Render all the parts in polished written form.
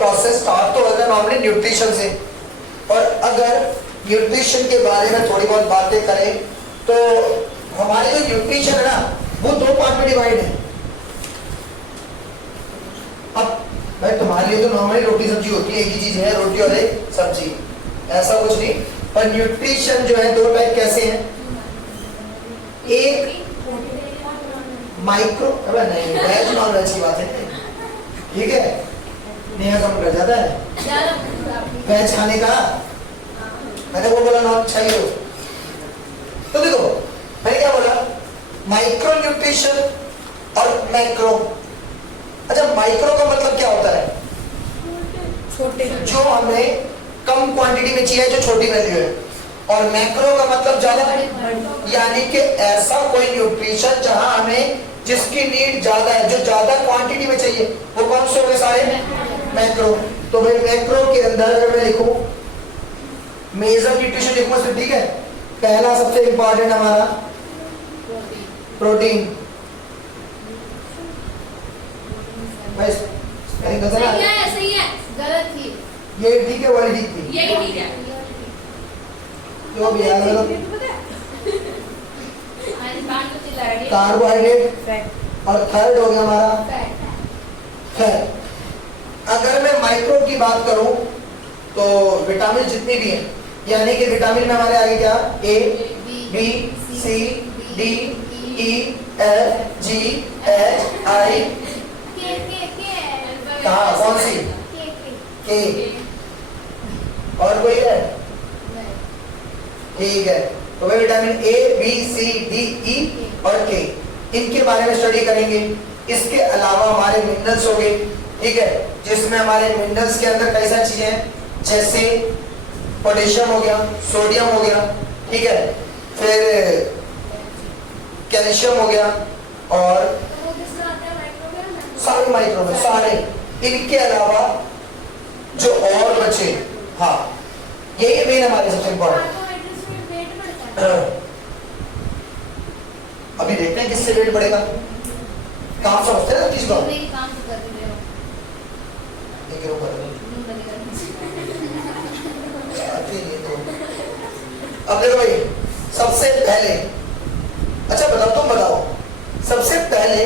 Process start तो होता है नॉर्मली न्यूट्रिशन से। और अगर न्यूट्रिशन के बारे में थोड़ी बहुत बातें करें तो हमारे जो न्यूट्रिशन है ना वो दो पार्ट में डिवाइड है। अब भाई तुम्हारे लिए तो नॉर्मली रोटी सब्जी होती है, एक ही चीज है रोटी और एक सब्जी, ऐसा कुछ नहीं। पर न्यूट्रिशन जो है दो टाइप कैसे हैं, एक माइक्रो, अबे नहीं वेज नॉन वेज की बात है, ठीक है, नेहा कम कर जाता है वेज खाने का, मैंने वो बोला नॉन चाहिए हो। तो देखो मैंने क्या बोला, माइक्रो न्यूट्रिशन और मैक्रो। अच्छा माइक्रो का मतलब क्या होता है, छोटे जो हमें कम क्वांटिटी में चाहिए, जो छोटी वैल्यू है। और मैक्रो का मतलब ज्यादा, यानी कि ऐसा कोई न्यूट्रिशन जहां हमें जिसकी नीड ज्यादा है, जो ज्यादा क्वांटिटी में चाहिए, वो कौन से होंगे सारे, मैक्रो। तो भाई मैक्रो के अंदर अगर मैं लिखूं मेजर न्यूट्रिशन लिखूंगा सिर्फ, ठीक है, पहला सबसे इंपॉर्टेंट हमारा प्रोटीन। भाई सही है गलत थी ये ठीक है, वाली ठीक थी, यही ठीक है जो भी है कार्बोहाइड्रेट और थर्ड हो गया हमारा फैट। अगर मैं माइक्रो की बात करूं तो विटामिन जितनी भी हैं, यानी कि विटामिन में हमारे आगे क्या, A B C D E F G H I, कहाँ कौन सी, के, और कोई है, ठीक है। तो वे vitamin A B C D E और के, इनके बारे में स्टडी करेंगे। इसके अलावा हमारे मिनरल्स हो गए, ठीक है, जिसमें हमारे मिनरल्स के अंदर कई सारी चीजें हैं, जैसे पोटेशियम हो गया, सोडियम हो गया, ठीक है, फिर कैल्शियम हो गया, और सारे माइक्रो में सारे। इनके अलावा जो और बचे, हाँ यही मेन हमारे सबसे इम्पोर्टेंट। अभी देखते हैं किससे वेट बढ़ेगा, काम समझते हैं ना चीज को, अब देखो भाई सबसे पहले, अच्छा बताओ तुम बताओ, सबसे पहले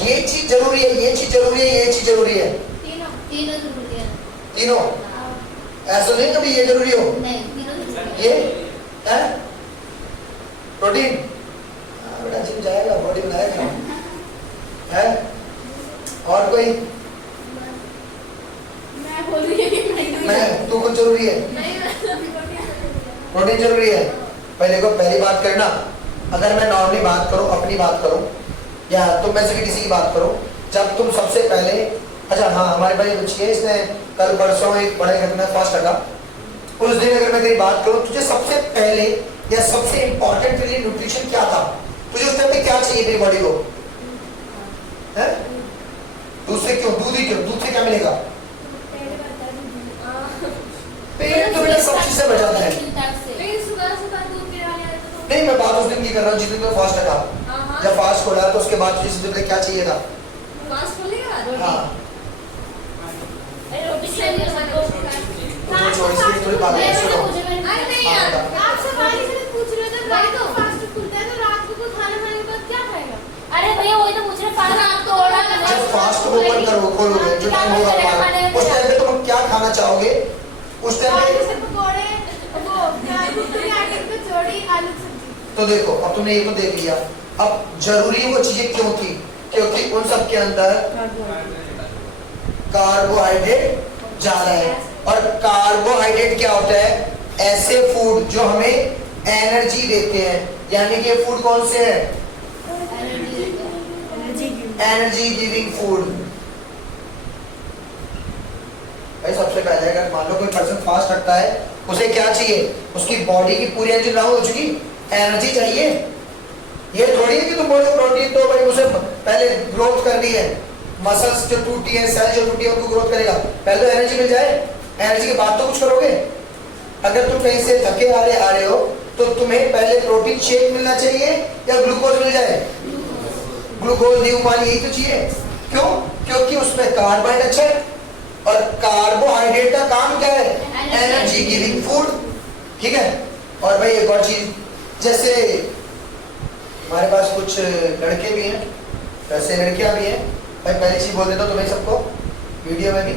ये चीज जरूरी है, ये चीज जरूरी है, ये चीज जरूरी है, तीनों जरूरी है, तीनों, ऐसा नहीं कभी ये जरूरी हो, नहीं तीनों जरूरी ये है प्रोटीन, बेटा जिम जाएगा बॉडी बनाएगा, है और कोई, मैं बोल रही हूँ मैं तू कुछ जरूरी है, प्रोटीन जरूरी है। पहले देखो पहली बात करना, अगर मैं नॉर्मली बात करूं, अपनी बात करूं, या तुम में से किसी की बात करो, जब तुम सबसे पहले, अच्छा हाँ हमारे भाई बच्ची है, इसने कल परसों एक बड़े घर में फास्ट रखा, उस दिन अगर मैं तेरी बात करूं, तुझे सबसे पहले या सबसे इंपॉर्टेंट तेरे लिए न्यूट्रिशन क्या था, तुझे उस टाइम पे क्या चाहिए तेरी बॉडी को, है? दूध से क्यों, दूध ही क्यों, दूध से क्या मिलेगा, पेट तो बेटा सब चीज से बचाता है। नहीं मैं बात उस दिन की कर रहा हूँ जिस दिन मैं फास्ट रखा, जब फास्ट खोला तो उसके बाद तुझे सबसे पहले क्या चाहिए था, हाँ थोड़ी बात है, सुनो अरे भैया वही तो पूछ रहे, जब फास्ट ओपन करो खोलोगे, जो टाइम होगा हमारा, उस टाइम पे तुम क्या खाना चाहोगे, उस टाइम पे तो देखो अब तुमने ये तो देख लिया। अब जरूरी वो चीजें क्यों थी, क्योंकि उन सब के अंदर कार्बोहाइड्रेट ज्यादा है, और कार्बोहाइड्रेट क्या होता है, ऐसे फूड जो हमें एनर्जी देते हैं, यानी कि फूड कौन से है, एनर्जी गिविंग फूड। भाई सबसे पहले अगर मान लो कोई पर्सन फास्ट रखता है, उसे क्या चाहिए, उसकी बॉडी की पूरी एनर्जी डाउन हो चुकी, एनर्जी चाहिए। ये थोड़ी है कि तुम बोलो प्रोटीन तो भाई उसे पहले ग्रोथ करनी है, मसल्स जो टूटी है, सेल जो टूटी है उनको ग्रोथ करेगा, पहले तो एनर्जी मिल जाए, एनर्जी के बाद तो कुछ करोगे। अगर तुम कहीं से थके आ रहे हो तो तुम्हें पहले प्रोटीन शेक मिलना चाहिए या ग्लूकोज मिल जाए, ग्लूकोज नींबू पानी यही तो चाहिए। क्यों, क्योंकि उसमें कार्बोहाइड्रेट अच्छा है, और कार्बोहाइड्रेट का काम क्या है? Energy giving food. ठीक है। और भाई एक और चीज, जैसे हमारे पास कुछ लड़के भी हैं, वैसे लड़कियां भी हैं। भाई पहली चीज बोल देता हूँ तुम्हें सबको, वीडियो में भी,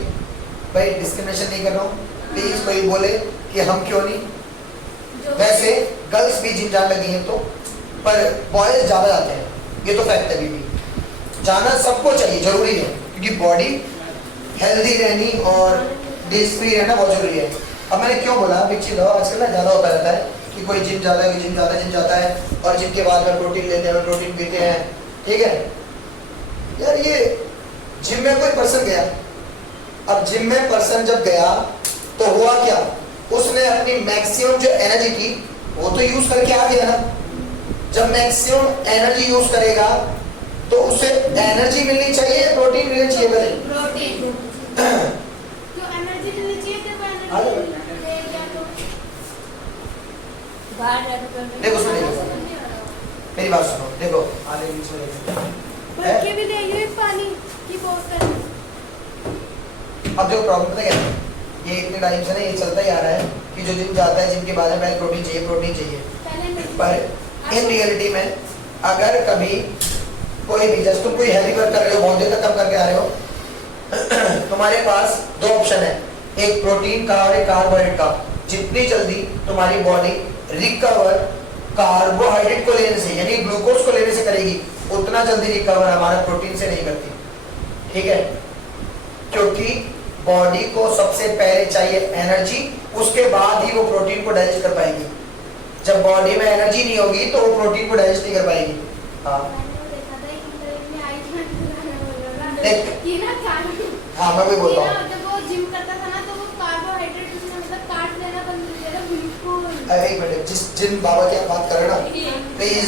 भाई डिस्क्रिमिनेशन नहीं कर रहा हूँ, प्लीज कोई बोले कि हम क्यों नहीं। वैसे गर्ल्स भी जिम जाने लगी हैं तो, पर बॉयज ज्यादा जाते हैं, ये तो फैक्ट है। अभी भी जाना सबको चाहिए, जरूरी है, क्योंकि बॉडी हेल्दी रहनी और डिजीज फ्री रहना बहुत जरूरी है। अब मैंने क्यों बोला, एक चीज आजकल ना ज्यादा होता रहता है कि कोई जिम जाता है, जिम जाता है और जिम के बाद में प्रोटीन लेते हैं, प्रोटीन पीते हैं। ठीक है यार, ये जिम में कोई पर्सन गया, अब जिम में पर्सन जब गया तो हुआ क्या, उसने अपनी मैक्सिमम जो एनर्जी थी वो तो यूज करके आ गया ना। जब मैक्सिमम एनर्जी यूज करेगा तो उसे एनर्जी मिलनी चाहिए, प्रोटीन मिलनी चाहिए। प्रोटीन जो एनर्जी मिलनी चाहिए तो हेलो। बाहर जाकर देखो सुनिए, मेरी बात सुनो, देखो आने बीच में देखो। बल्कि भी ले ये पानी की बोतल। अब देखो प्रॉब्लम पता क्या है, ये इतने टाइम से ना ये चलता ही आ रहा है कि जो जिम जाता है, जिम के बाद में पहले प्रोटीन चाहिए, प्रोटीन चाहिए। पर इन रियलिटी में अगर कभी कोई भी, जैसे तुम कोई हैवी वर्क कर रहे हो, बहुत देर तक कम करके आ रहे हो, तुम्हारे पास दो ऑप्शन है, एक प्रोटीन का और एक कार्बोहाइड्रेट का। जितनी जल्दी तुम्हारी बॉडी रिकवर कार्बोहाइड्रेट को लेने से, यानी ग्लूकोज को लेने से करेगी, उतना जल्दी रिकवर हमारा प्रोटीन से नहीं करती। ठीक है, क्योंकि बॉडी को सबसे पहले चाहिए एनर्जी, उसके बाद ही वो प्रोटीन को डाइजेस्ट कर पाएगी। जब बॉडी में एनर्जी नहीं होगी तो वो प्रोटीन को डाइजेस्ट नहीं कर पाएगी। हाँ हाँ, मैं भी बोलता हूँ। जब वो जिम करता था ना तो वो कार्बोहाइड्रेट उसने मतलब काट लेना बंद कर दिया था बिल्कुल। एक मिनट, जिन बाबा की आप बात कर रहे हो ना, प्लीज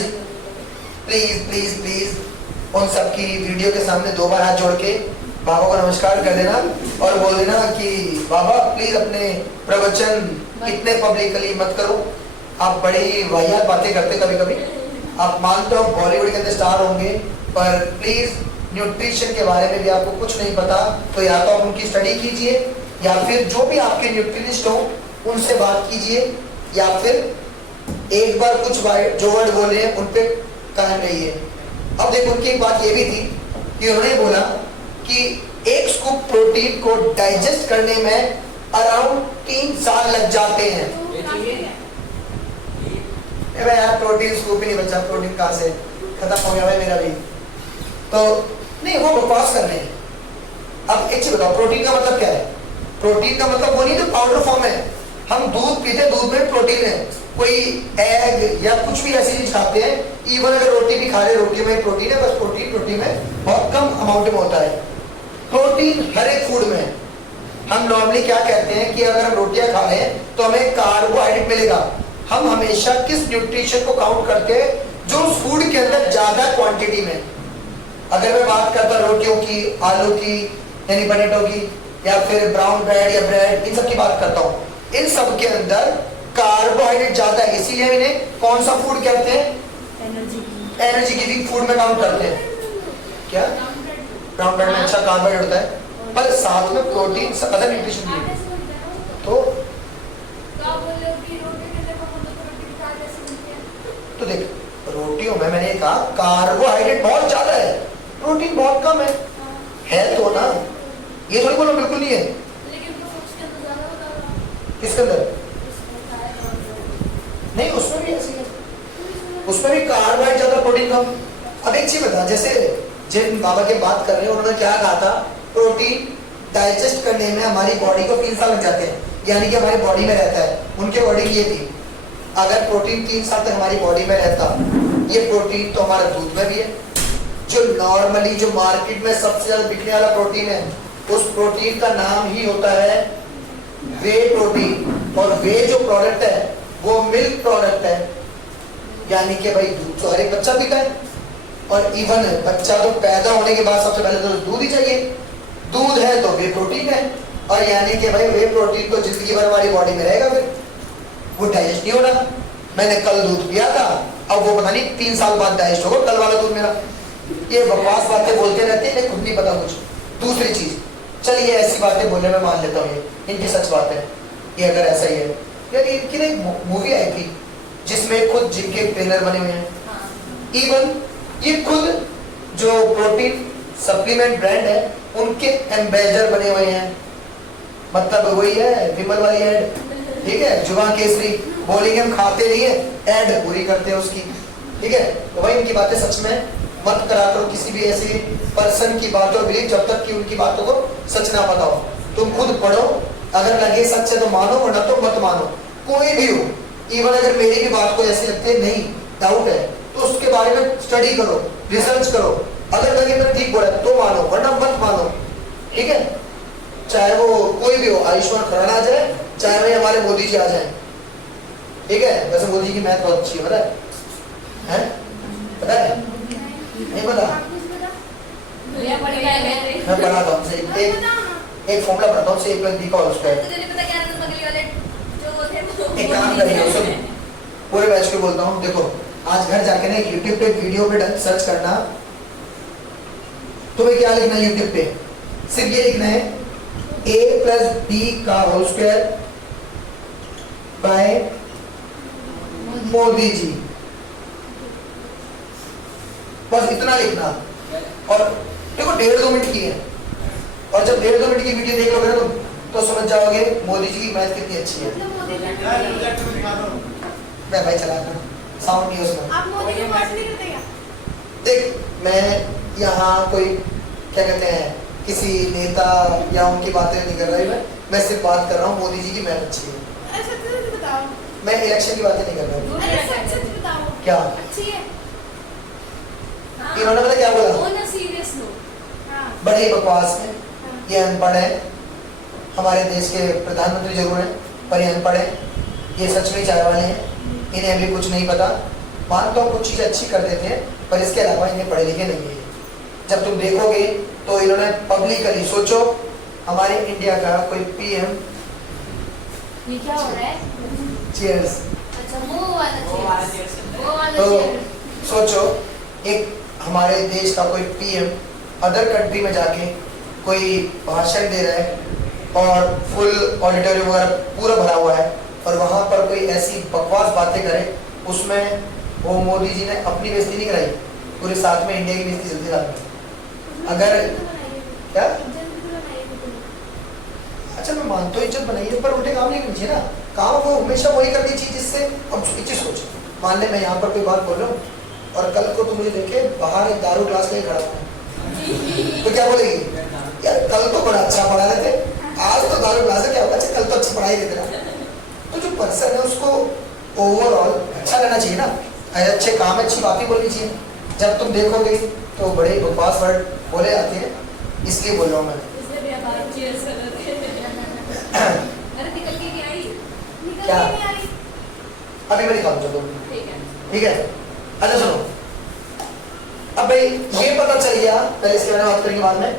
प्लीज प्लीज प्लीज उन सबकी वीडियो के सामने दो बार हाथ जोड़ के बाबा को नमस्कार कर देना और बोल देना कि बाबा प्लीज अपने प्रवचन इतने पब्लिकली मत करो, आप बड़ी वाहियात बातें करते कभी कभी। आप मानते हो बॉलीवुड के अंदर स्टार होंगे, पर प्लीज न्यूट्रिशन के बारे में भी आपको कुछ नहीं पता तो या तो आप उनकी स्टडी कीजिए, या फिर जो भी आपके न्यूट्रिशनिस्ट हो उनसे बात कीजिए, या फिर एक बार कुछ जो वर्ड बोले हैं उन पे कायम रहिए। अब देखो उनकी एक बात ये भी थी कि उन्होंने बोला कि एक स्कूप प्रोटीन को डाइजेस्ट करने में अराउंड 3 साल लग जाते हैं। भाई यार प्रोटीन स्कूप ही नहीं बचा, प्रोटीन कहाँ से खत्म हो गया भाई मेरा भी, तो नहीं वो बकवास कर रहे हैं। अब एक चीज बताओ, प्रोटीन का मतलब क्या है? प्रोटीन का मतलब वो नहीं जो पाउडर फॉर्म है। हम दूध पीते, दूध में प्रोटीन है। कोई एग या कुछ भी ऐसी चीज खाते हैं, इवन अगर रोटी भी खा रहे, रोटी में प्रोटीन है, बस प्रोटीन में बहुत कम अमाउंट में होता है। प्रोटीन हर एक फूड में है। हम नॉर्मली क्या कहते हैं कि अगर हम रोटियां खा रहे हैं तो हमें कार्बोहाइड्रेट मिलेगा। हम हमेशा किस न्यूट्रिशन को काउंट करते हैं? जो उस फूड के अंदर ज्यादा क्वांटिटी में। अगर मैं बात करता रोटियों की, आलू की यानी पटेटो की, या फिर ब्राउन ब्रेड या ब्रेड, इन सब की बात करता हूँ, इन सब के अंदर कार्बोहाइड्रेट ज्यादा है, इसीलिए इन्हें कौन सा फूड कहते हैं? एनर्जी गिविंग फूड में काउंट करते हैं। क्या ब्राउन ब्रेड में अच्छा कार्बोहाइड्रेट होता है, पर साथ में प्रोटीन अदर न्यूट्रिशन भी है। तो देख, रोटियों में मैंने कहा कार्बोहाइड्रेट बहुत ज्यादा है, प्रोटीन बहुत कम है तो ना, ये थोड़ी बोलो बिल्कुल नहीं है। किसके अंदर? नहीं, उसमें भी ऐसी है, उसमें भी कार्बोहाइड्रेट ज्यादा, प्रोटीन कम। अब एक चीज बता, जैसे जिन बाबा की बात कर रहे हैं उन्होंने क्या कहा था, प्रोटीन डाइजेस्ट करने में हमारी बॉडी को 3 साल लग जाते हैं, यानी कि हमारी बॉडी में रहता है। उनके बॉडी ये थी, अगर प्रोटीन 3 साल तक हमारी बॉडी में रहता, ये प्रोटीन तो हमारे दूध में भी है, जो नॉर्मली जो मार्केट में सबसे ज्यादा बिकने वाला प्रोटीन है, उस प्रोटीन का नाम ही होता है वे प्रोटीन। और वे जो प्रोडक्ट है वो मिल्क प्रोडक्ट है, यानी कि भाई दूध तो हर एक बच्चा पीता है, और इवन बच्चा तो पैदा होने के बाद सबसे पहले तो दूध ही चाहिए। दूध है तो वे प्रोटीन है, और यानी कि भाई वे प्रोटीन तो जिंदगी भर हमारी बॉडी में रहेगा, फिर वो डाइजेस्ट नहीं होना। मैंने कल दूध पिया था, अब वो पता नहीं 3 साल बाद डाइजेस्ट होगा कल वाला दूध मेरा। ये बकवास बातें बोलते रहते हैं, खुद नहीं पता कुछ। दूसरी चीज, चलिए ऐसी बातें बोलने में मान लेता हूँ, ये इनकी सच बात है, ये अगर ऐसा ही है। यार इनकी ना एक मूवी आई थी जिसमें खुद जिम के ट्रेनर बने हुए हैं, इवन ये खुद जो प्रोटीन सप्लीमेंट ब्रांड है उनके एम्बेसडर बने हुए हैं। मतलब वही है विमल वाली एड, ठीक है, जुबान केसरी, बोलेंगे हम खाते नहीं है, एड पूरी करते हैं उसकी, ठीक है। तो भाई इनकी बातें सच में मत करा करो किसी भी ऐसे पर्सन की बातों बिलीव, जब तक कि उनकी बातों को सच ना पता हो। तुम खुद पढ़ो, अगर लगे सच है तो मानो, वरना तो मत मानो, कोई भी हो। इवन अगर मेरी भी बात को ऐसी लगती है नहीं डाउट है तो उसके बारे में स्टडी करो, रिसर्च करो, अगर लगे मैं ठीक बोला तो मानो, वरना मत मानो, ठीक है। चाहे वो कोई भी हो, आयुष्मान खुराना आ जाए, चाहे वही हमारे मोदी जी आ जाए, ठीक है। वैसे मोदी जी की मैथ बहुत अच्छी है, पता है? पता है? नहीं पता? भैया पढ़ के आए थे। मैं पढ़ाता हूँ आपसे एक फॉर्मूला पढ़ाता हूँ, एक प्लस बी का होल स्क्वायर। तुझे नहीं पता क्या है बगल वाले जो वो थे वो एक काम करिए, सुन, पूरे बैच को बोलता हूँ, देखो आज घर जाके ना YouTube पे वीडियो पे सर्च करना, तुम्हें क्या लिखना है YouTube पे, सिर्फ ये लिखना है a प्लस बी का whole square by Modi ji, बस इतना लिखना। और देखो 1.5-2 मिनट की है, और जब 1.5-2 मिनट की वीडियो देख लोगे ना तुम तो समझ जाओगे मोदी जी की मैथ कितनी अच्छी है। मतलब मोदी जी मैं भाई चला रहा साउंड नहीं उसमें। आप मोदी की बात नहीं करते क्या? देख मैं यहाँ कोई क्या कहते हैं किसी नेता या उनकी बातें नहीं कर रहा हूँ, मैं सिर्फ बात कर रहा हूँ मोदी जी की मैथ अच्छी है। अरे सच बताओ। मैं इलेक्शन की बातें नहीं कर रहा हूँ। अरे सच बताओ। क्या? अच्छी है। इन्होंने मतलब क्या बोला? वो ना सीरियस लो। हाँ। बड़े बकवास है, ये अनपढ़ है, हमारे देश के प्रधानमंत्री जरूर हैं पर ये अनपढ़ है, ये सच में चाय वाले हैं, इन्हें अभी कुछ नहीं पता। मानता हूँ कुछ चीज़ें अच्छी कर देते हैं पर इसके अलावा इन्हें पढ़े लिखे नहीं है। जब तुम देखोगे तो इन्होंने पब्लिकली, सोचो हमारे इंडिया का कोई पीएम, ये क्या हो रहा है? चीयर्स, अच्छा वो वाला चीज। वो वाला तो चीज। सोचो एक हमारे देश का कोई पीएम अदर कंट्री में जाके कोई भाषण दे रहा है और फुल ऑडिटोरियम वगैरह पूरा भरा हुआ है और वहाँ पर कोई ऐसी बकवास बातें करे, उसमें वो मोदी जी ने अपनी बेइज्जती नहीं कराई, पूरे साथ में इंडिया की बेइज्जती चलती जाती है। अगर क्या? अच्छा मैं मानता हूँ इज्जत बनाई है पर उल्टे काम नहीं करनी चाहिए ना, काम वो हमेशा वही करनी चाहिए जिससे हम चीज सोचो। मान ले मैं यहाँ पर कोई बात बोल रहा हूँ और कल को तुम मुझे देखे बाहर एक दारू ग्लास लेके खड़ा हुआ तो क्या बोलेगी? यार कल तो बड़ा अच्छा पढ़ा रहे थे, आज तो दारू ग्लास है, क्या होगा? अच्छा कल तो अच्छी पढ़ाई देते ना। तो जो पर्सन है उसको ओवरऑल अच्छा रहना चाहिए ना, अच्छे काम अच्छी बातें बोलनी चाहिए। जब तुम देखोगे तो बड़े बकवास वर्ड बोले जाते हैं, इसलिए बोल रहा हूँ मैं। इसलिए भी आप आज चीयर्स कर रहे थे। अरे निकल के नहीं आई। निकल क्या? के नहीं आई। अभी मैं दिखाऊँ चलो, ठीक है। ठीक है। अच्छा सुनो, अब भाई ये पता चल गया, पहले इसके बारे में बात करेंगे बाद में।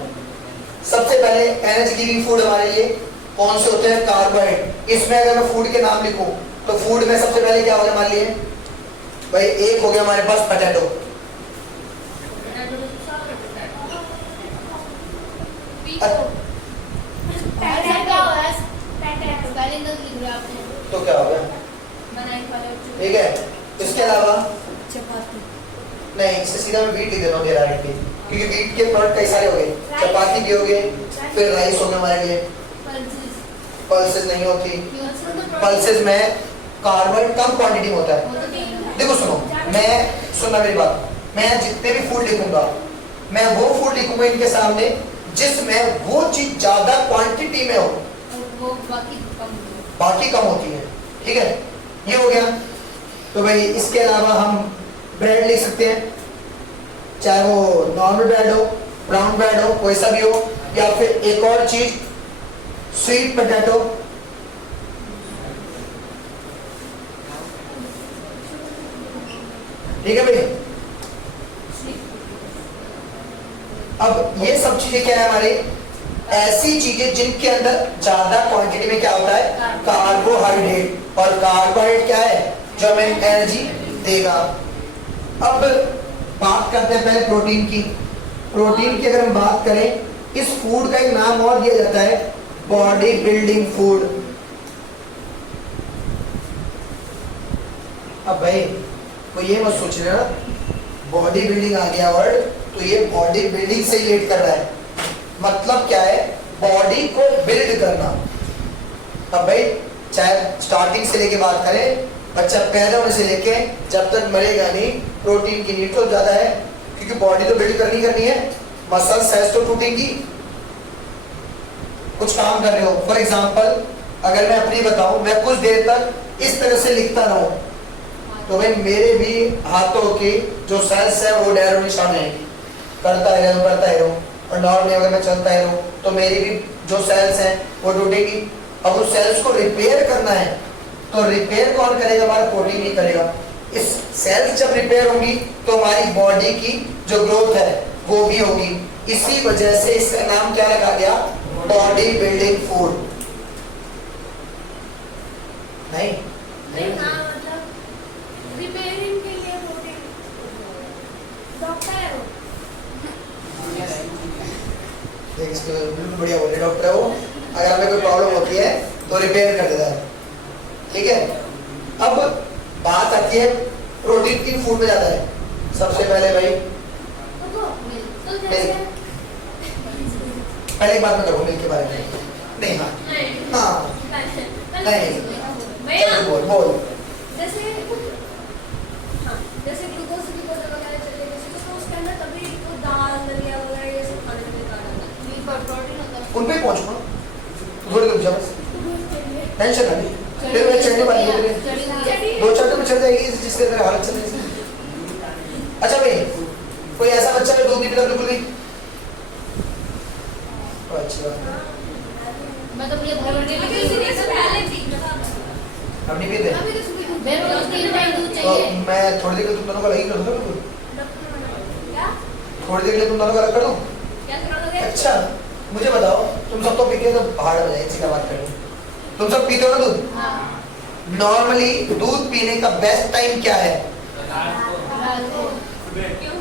सबसे पहले एनर्जी गिविंग फूड हमारे लिए कौन से होते हैं? कार्बोहाइड्रेट। इसमें अगर मैं फूड के नाम लिखूं तो फूड में सबसे पहले क्या हो गया? मान लिए भाई एक हो गया हमारे पास पोटैटो, पहले क्या हो रहा है? पहले तो लिख रहा आपने। तो क्या हो गया? ठीक है। इसके अलावा चपाती। नहीं, इससे सीधा मैं वीट लिख देता हूँ डायरेक्टली, क्योंकि वीट के प्रोडक्ट कई सारे हो गए, चपाती भी हो गए, फिर राइस हो गया हमारे लिए, पल्सेस नहीं होती, पल्सेस में कार्बन कम क्वांटिटी में होता है। देखो सुनो, मैं सुनना मेरी बात, मैं जितने भी फूड लिखूंगा मैं वो फूड लिखूंगा इनके सामने जिसमें वो चीज ज्यादा क्वांटिटी में हो, वो बाकी कम होती है, ठीक है। ये हो गया। तो भाई इसके अलावा हम ब्रेड लिख सकते हैं, चाहे वो नॉर्मल ब्रेड हो, ब्राउन ब्रेड हो, कोई सा भी हो, या फिर एक और चीज स्वीट पोटैटो, ठीक है भाई। अब ये सब चीजें क्या है हमारे? ऐसी चीजें जिनके अंदर ज्यादा क्वांटिटी में क्या होता है? कार्बोहाइड्रेट। और कार्बोहाइड्रेट क्या है? जो हमें एनर्जी देगा। अब बात करते हैं पहले प्रोटीन की। प्रोटीन की अगर हम बात करें इस फूड का एक नाम और दिया जाता है बॉडी बिल्डिंग फूड। अब भाई कोई ये मत सोच रहे ना बॉडी बिल्डिंग आ गया वर्ड तो ये बॉडी बिल्डिंग से रिलेट कर रहा है। मतलब क्या है, बॉडी को बिल्ड करना। अब भाई चाहे स्टार्टिंग से लेके बात करें, बच्चा पैदा होने से लेके जब तक मरेगा नहीं, प्रोटीन की नीड तो ज्यादा है क्योंकि बॉडी तो बिल्ड करनी है। मसल सेल्स तो टूटेंगी। कुछ काम कर रहे हो, फॉर एग्जांपल अगर मैं अपनी बताऊं, मैं कुछ देर तक इस तरह से लिखता रहूं तो भाई मेरे भी हाथों की जो सेल्स है वो डैर होनी स्टार्ट होंगी, करता रहूं। और नॉर्मली अगर मैं चलता ही रहूं तो मेरी भी जो सेल्स हैं वो टूटेगी। अब उस सेल्स को रिपेयर करना है तो रिपेयर कौन करेगा? हमारा प्रोटीन ही करेगा। इस सेल्स जब रिपेयर होंगी तो हमारी बॉडी की जो ग्रोथ है वो भी होगी। इसी वजह से इसका नाम क्या रखा गया? Body building food. नहीं हाँ, मतलब रिपेयरिंग के लिए प्रोटीन डॉक्टर है वो। देख इसको बिल्कुल बढ़िया बोले, डॉक्टर है वो। अगर हमें कोई प्रॉब्लम होती है तो रिपेयर कर देता है, ठीक है। अब बात आती है प्रोटीन की फूड में जाता है। सबसे पहले भाई तो जैसे पहले एक बात मैं करूँ मिल्क के बारे में। नहीं हाँ हाँ नहीं बोल जैसे जैसे ग्लूकोज वगैरह चले जैसे तो उसके अंदर तभी तो दाल दलिया वगैरह ये सब खाने में प्रोटीन होता है। उन पे पहुँचूंगा थोड़ी रुक जा बस, टेंशन नहीं। फिर मैं चढ़ने वाली हूँ, दो चढ़ते में चढ़ जाएगी जिसके अंदर हालत चल रही है। अच्छा भाई कोई ऐसा बच्चा है दूध नहीं पीता बिल्कुल भी? अच्छी बात है। मैं तो मुझे बहुत पहले थी अब नहीं पीते? अभी तो सुबह मेरे को 3 टाइम दूध तो चाहिए। मैं थोड़ी देर के लिए तुम दोनों को अलग ही कर दूँ बिल्कुल। क्या थोड़ी देर के लिए तुम दोनों को अलग कर दूँ? क्या करोगे? अच्छा मुझे बताओ, तुम सब तो पीते हो तो बाहर हो जाए, सीधा बात करें। तुम सब पीते हो ना दूध? हाँ। नॉर्मली दूध पीने का बेस्ट टाइम क्या है? रात को। क्यों?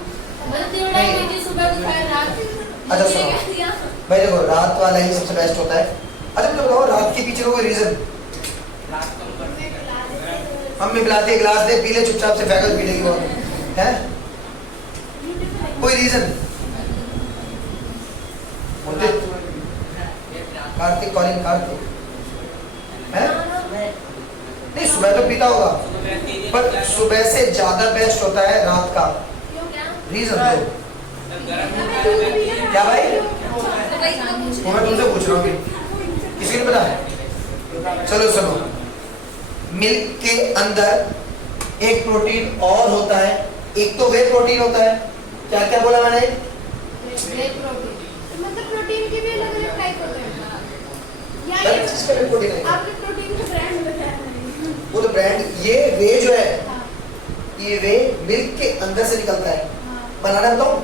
मतलब 3 टाइम पीती सुबह दोपहर रात। अच्छा सुनो भाई, देखो रात वाला ही सबसे बेस्ट होता है। अच्छा मुझे बताओ रात के पीछे कोई रीजन? मम्मी पिलाती है, गिलास दे, पी ले चुपचाप से, फेंको पीने की बहुत है। कोई रीजन? कार्तिक कॉलिंग कार्तिक है? नहीं सुबह तो पीता होगा पर सुबह से ज्यादा बेस्ट होता है रात का। क्यों क्या? रीजन दो क्या भाई? वो मैं तुमसे पूछ रहा हूँ, किसी को पता है? चलो सुनो, मिल्क के अंदर एक प्रोटीन और होता है, एक तो वे प्रोटीन होता है। क्या क्या बोला मैंने? मतलब प्रोटीन के भी अलग अलग टाइप होते हैं या हर ये चीज का वे प्रोटीन है। आपने प्रोटीन का ब्रांड बताया नहीं। वो तो ब्रांड, ये वे जो है हाँ, ये वे मिल्क के अंदर से निकलता है। हाँ, बनाना बताऊं?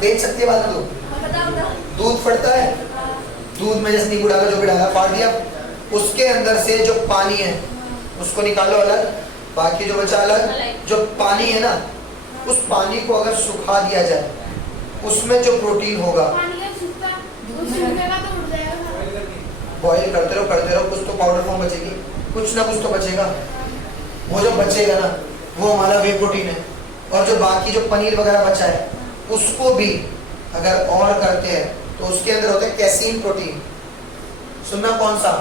बेच सकती है बाद में लोग। बताओ। दूध फटता है, दूध में जैसे नींबू डाला, जो भी डाला फाड़ दिया, उसके अंदर से जो पानी है उसको निकालो अलग, बाकी जो बचा अलग। जो पानी है ना उस पानी को अगर सुखा दिया जाए उसमें जो प्रोटीन होगा, पानी का सूखा वो सूखेगा तो उड़ जाएगा। बॉईल करते रहो, कुछ तो पाउडर फॉर्म बचेगी, कुछ ना कुछ तो बचेगा। वो जो बचेगा ना वो हमारा वे प्रोटीन है। और जो बाकी जो पनीर वगैरह बचा है उसको भी अगर और करते हैं तो उसके अंदर होता है कैसीन प्रोटीन। सुनना कौन सा?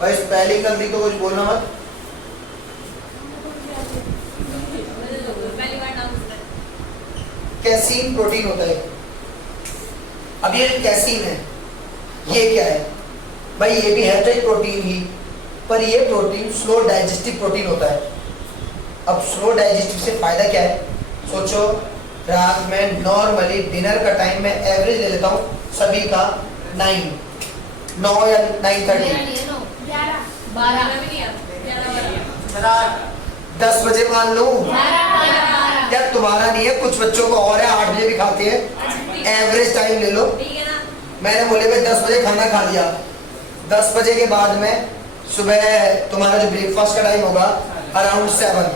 भाई पहली गलती तो कुछ बोलना मत। कैसीन प्रोटीन होता है। अब ये कैसीन है, ये क्या है भाई? ये भी है तो एक प्रोटीन ही, पर ये प्रोटीन स्लो डाइजेस्टिव प्रोटीन होता है। अब स्लो डाइजेस्टिव से फायदा क्या है? सोचो, रात में नॉर्मली डिनर का टाइम मैं एवरेज ले लेता हूँ सभी का 9 या 9:30, 10 बजे मान लूँ। क्या तुम्हारा नहीं है? कुछ बच्चों को और है 8 बजे भी खाते हैं, एवरेज टाइम ले लो। मैंने बोले भाई 10 बजे खाना खा लिया, 10 बजे के बाद में सुबह तुम्हारा जो ब्रेकफास्ट का टाइम होगा अराउंड 7।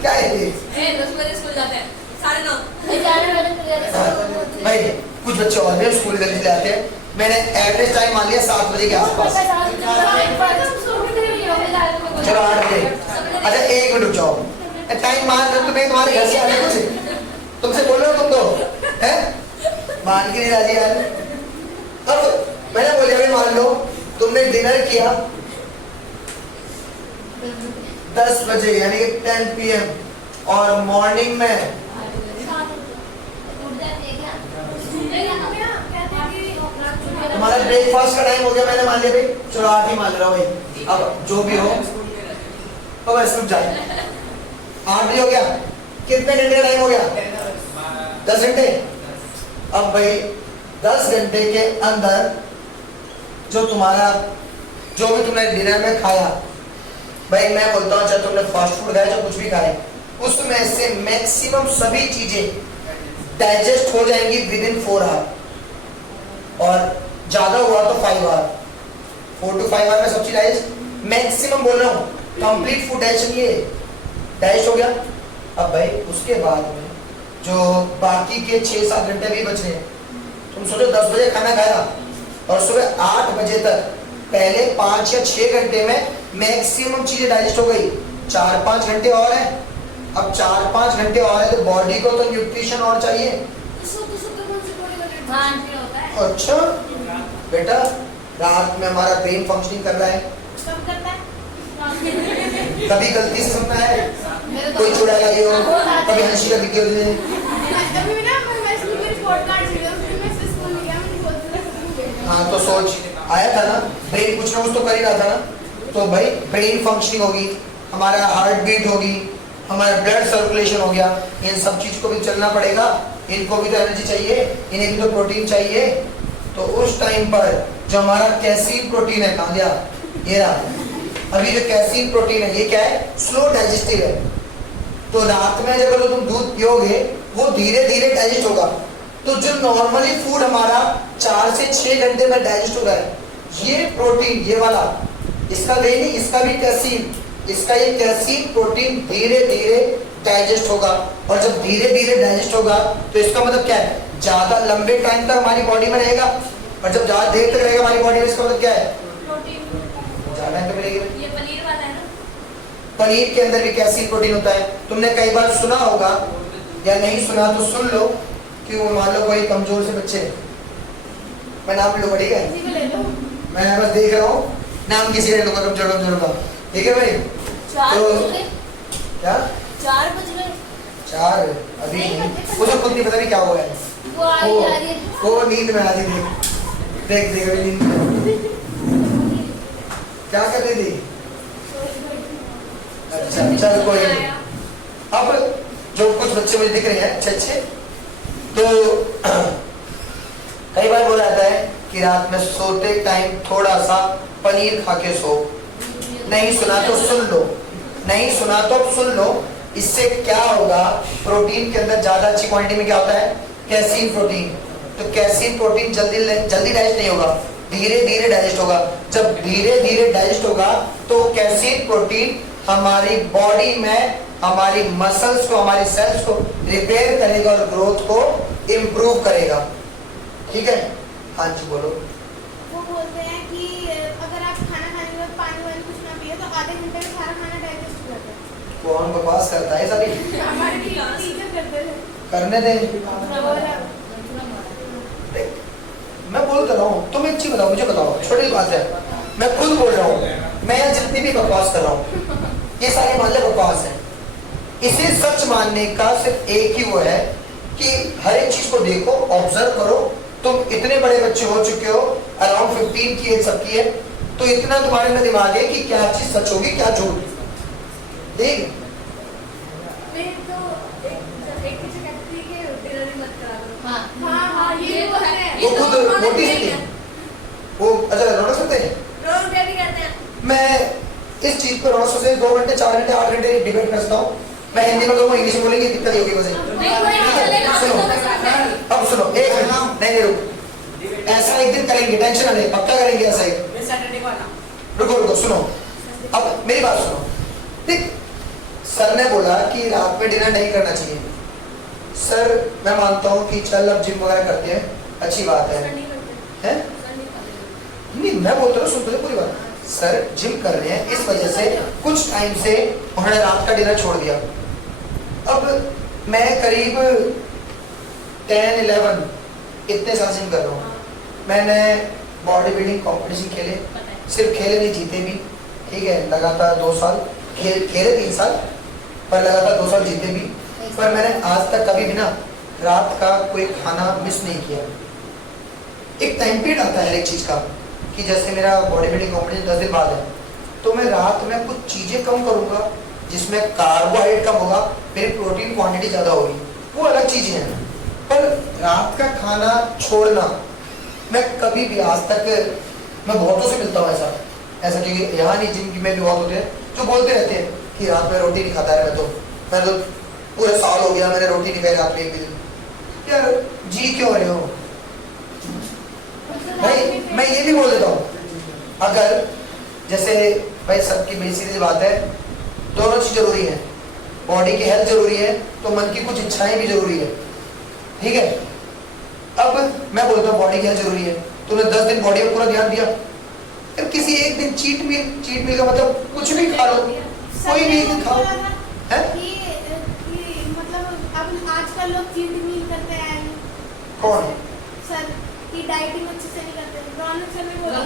क्या है ये? 10 बजे स्कूल जाते हैं। 9:30 जाने वाले तो भाई कुछ बच्चे और भी स्कूल जल्दी जाते हैं, मैंने एवरेज टाइम मान लिया 7 बजे के आसपास। चलो 8 बजे। अच्छा 1 मिनट रुक जाओ, टाइम मान लो, तुम्हें तुम्हारे घर से आने कुछ तुमसे बोल रहे हो, तुम तो है मान के नहीं राजी यार। अब मैंने बोला भाई मान लो तुमने डिनर किया 10 बजे यानी कि 10 PM और मॉर्निंग में हमारा ब्रेकफास्ट का टाइम हो गया, मैंने मान लिया भाई चलो 8 ही मान ले रहा हूँ भाई, अब जो भी हो अब बस रुक जाए। 8 बजे हो गया, कितने घंटे का टाइम हो गया? 10 घंटे। अब भाई 10 घंटे के अंदर जो तुम्हारा जो भी तुमने डिनर में खाया, भाई मैं बोलता हूँ चाहे तुमने फास्ट फूड खाया चाहे कुछ भी खाए, उसमें से मैक्सिमम सभी चीजें डाइजेस्ट हो जाएंगी विद इन 4 आवर और ज्यादा हुआ तो 5 आवर, 4 to 5 आवर में सब चीज डाइजेस्ट मैक्सिमम बोल रहा हूँ, कंप्लीट फूड डाइजेशन ये डाइजेस्ट हो गया। अब भाई उसके बाद में जो बाकी के 6-7 घंटे भी बच रहे हैं, तुम सोचो 10 बजे खाना खाया और सुबह 8 बजे तक पहले 5 या 6 घंटे में मैक्सिमम चीजें डाइजेस्ट हो गई, 4-5 घंटे और है। अब 4-5 घंटे और है तो बॉडी को तो न्यूट्रिशन और चाहिए। अच्छा बेटा रात में हमारा ब्रेन फंक्शनिंग कर रहा है, कभी गलती से सुनना है, कोई चुड़ा लगी हो, कभी हंसी लगी हो। हाँ तो सोच आया था ना, ब्रेन कुछ ना कुछ तो कर ही रहा था ना, तो भाई ब्रेन फंक्शनिंग होगी, हमारा हार्ट बीट होगी, हमारा ब्लड सर्कुलेशन हो गया, इन सब चीज को भी चलना पड़ेगा, इनको भी तो एनर्जी चाहिए, इन्हें भी तो प्रोटीन चाहिए। तो उस टाइम पर जो हमारा कैसीन प्रोटीन है कहाँ गया, ये रहा। अभी जो कैसीन प्रोटीन है ये क्या है, स्लो डाइजेस्टिव है, तो रात में जब तुम दूध पियोगे वो धीरे धीरे डाइजेस्ट होगा। तो जो नॉर्मली फूड हमारा 4 से 6 घंटे में डाइजेस्ट हो रहा है, ये प्रोटीन ये वाला, इसका वे नहीं, इसका भी कैसीन, इसका ये कैसीन प्रोटीन धीरे धीरे डाइजेस्ट होगा। और जब धीरे धीरे डाइजेस्ट होगा तो इसका मतलब क्या है, ज्यादा लंबे टाइम तक हमारी बॉडी में रहेगा, और जब ज्यादा देर तक रहेगा हमारी बॉडी में, इसका मतलब क्या है, ज्यादा टाइम तक रहेगी। ये पनीर वाला है ना, पनीर के अंदर भी कैसीन प्रोटीन होता है। तुमने कई बार सुना होगा या नहीं सुना तो सुन लो कि वो मान लो कोई कमजोर से बच्चे, मैं नाम लूंगा ठीक है, मैं बस देख रहा हूँ नाम किसी ने लूंगा कमजोर का, ठीक है भाई। 4 तो बज गए, क्या 4 बज गए, 4 अभी नहीं, मुझे खुद नहीं पता भी क्या हुआ है, वो आ ही जा रही है। वो नींद में आ रही थी, देख अभी नींद में क्या कर रही थी। अच्छा चल कोई नहीं। अब जो कुछ बच्चे मुझे दिख रहे हैं अच्छे, तो कई बार बोला जाता है कि रात में सोते टाइम थोड़ा सा पनीर खा के सो। नहीं सुना तो सुन लो, नहीं सुना तो सुन लो। इससे क्या होगा, प्रोटीन के अंदर ज्यादा अच्छी क्वांटिटी में क्या होता है, कैसीन प्रोटीन। तो कैसीन प्रोटीन जल्दी डाइजेस्ट नहीं होगा, धीरे धीरे डाइजेस्ट होगा। जब धीरे धीरे डाइजेस्ट होगा तो कैसीन प्रोटीन हमारी बॉडी में हमारी मसल्स को, हमारी सेल्स को रिपेयर करेगा और ग्रोथ को इम्प्रूव करेगा। ठीक है, हाँ जी बोलो। वो बोलते हैं कि अगर आप खाना खाने के बाद पानी वानी कुछ ना पिए तो आधे घंटे में सारा खाना डाइजेस्ट हो जाता है। कौन बकवास करता है सभी, हमारे टीचर करते थे। करने दे। मैं बोल कर रहा हूँ, तुम एक चीज बताओ, मुझे बताओ, छोटी बात है, मैं खुद बोल रहा हूँ, मैं जितनी भी बकवास कर रहा हूँ ये सारी मान लो बकवास है। इसे सच मानने का सिर्फ एक ही वो है कि हर एक चीज को देखो, ऑब्जर्व करो। तुम इतने बड़े बच्चे हो चुके हो, अराउंड 15 की एज सबकी है, तो इतना तुम्हारे में दिमाग है कि क्या चीज सच होगी क्या झूठ। ठीक मैं तो एक चीज कहती थी कि डिनर ही मत करा दो। हाँ, ये तो है। वो खुद मोटी सी थी वो। अच्छा रोना सकते हैं, रोज डेली करते हैं। मैं इस चीज पर रोना से 2 घंटे 4 घंटे 8 घंटे डिबेट करता हूँ। मैं हिंदी में कहूँगा, इंग्लिश में बोलेंगे, दिक्कत होगी मुझे। अब सुनो एक मिनट, नहीं रुक, ऐसा एक दिन करेंगे, टेंशन ना ले, पक्का करेंगे ऐसा एक। रुको सुनो, अब मेरी बात सुनो। ठीक, सर ने बोला कि रात में डिनर नहीं करना चाहिए, सर मैं मानता हूँ कि चल अब जिम वगैरह करते हैं, अच्छी बात है, सर नहीं करते हैं? सर नहीं करते नहीं मैं बोलता हूँ, सुनते पूरी बात। सर जिम कर रहे हैं, इस वजह से कुछ टाइम से उन्होंने रात का डिनर छोड़ दिया। अब मैं करीब 10-11 इतने साल जिम कर रहा हूँ। मैंने बॉडी बिल्डिंग कॉम्पिटिशन खेले, सिर्फ खेले नहीं जीते भी, ठीक है, लगातार 2 साल खेले 3 साल, पर लगातार 2 साल जीते भी। पर मैंने आज तक कभी भी ना रात का कोई खाना मिस नहीं किया। एक टाइम पीरियड आता है हर एक चीज़ का, कि जैसे मेरा बॉडी बिल्डिंग कॉम्पिटिशन 10 दिन बाद है, तो मैं रात में कुछ चीज़ें कम करूँगा जिसमें कार्बोहाइड्रेट कम होगा, मेरी प्रोटीन क्वांटिटी ज़्यादा होगी, वो अलग चीज़ें हैं। पर रात का खाना छोड़ना मैं कभी भी आज तक, मैं बहुतों से मिलता हूँ ऐसा क्योंकि यहाँ नहीं जिम में भी बहुत होते हैं जो बोलते रहते हैं कि रात में रोटी नहीं खाता है। मैं तो पूरे साल हो गया मैंने रोटी नहीं खाई रात में एक भी दिन। यार जी क्यों रहे हो भाई? मैं ये भी बोल देता हूँ, अगर जैसे भाई सबकी बड़ी सीधी बात है, दोनों चीज जरूरी है, बॉडी की हेल्थ जरूरी है तो मन की कुछ इच्छाएं भी जरूरी है, ठीक है। अब मैं बोलता हूँ बॉडी की हेल्थ जरूरी है, तूने 10 दिन बॉडी पर पूरा ध्यान दिया, फिर किसी एक दिन चीट मील का मतलब कुछ भी खा लो, कोई भी एक दिन खाओ, है? मतलब अब आजकल लोग चीट मील करते हैं। कौन? सर की डाइटिंग अच्छे से नहीं करते। रौनक सर ने बोला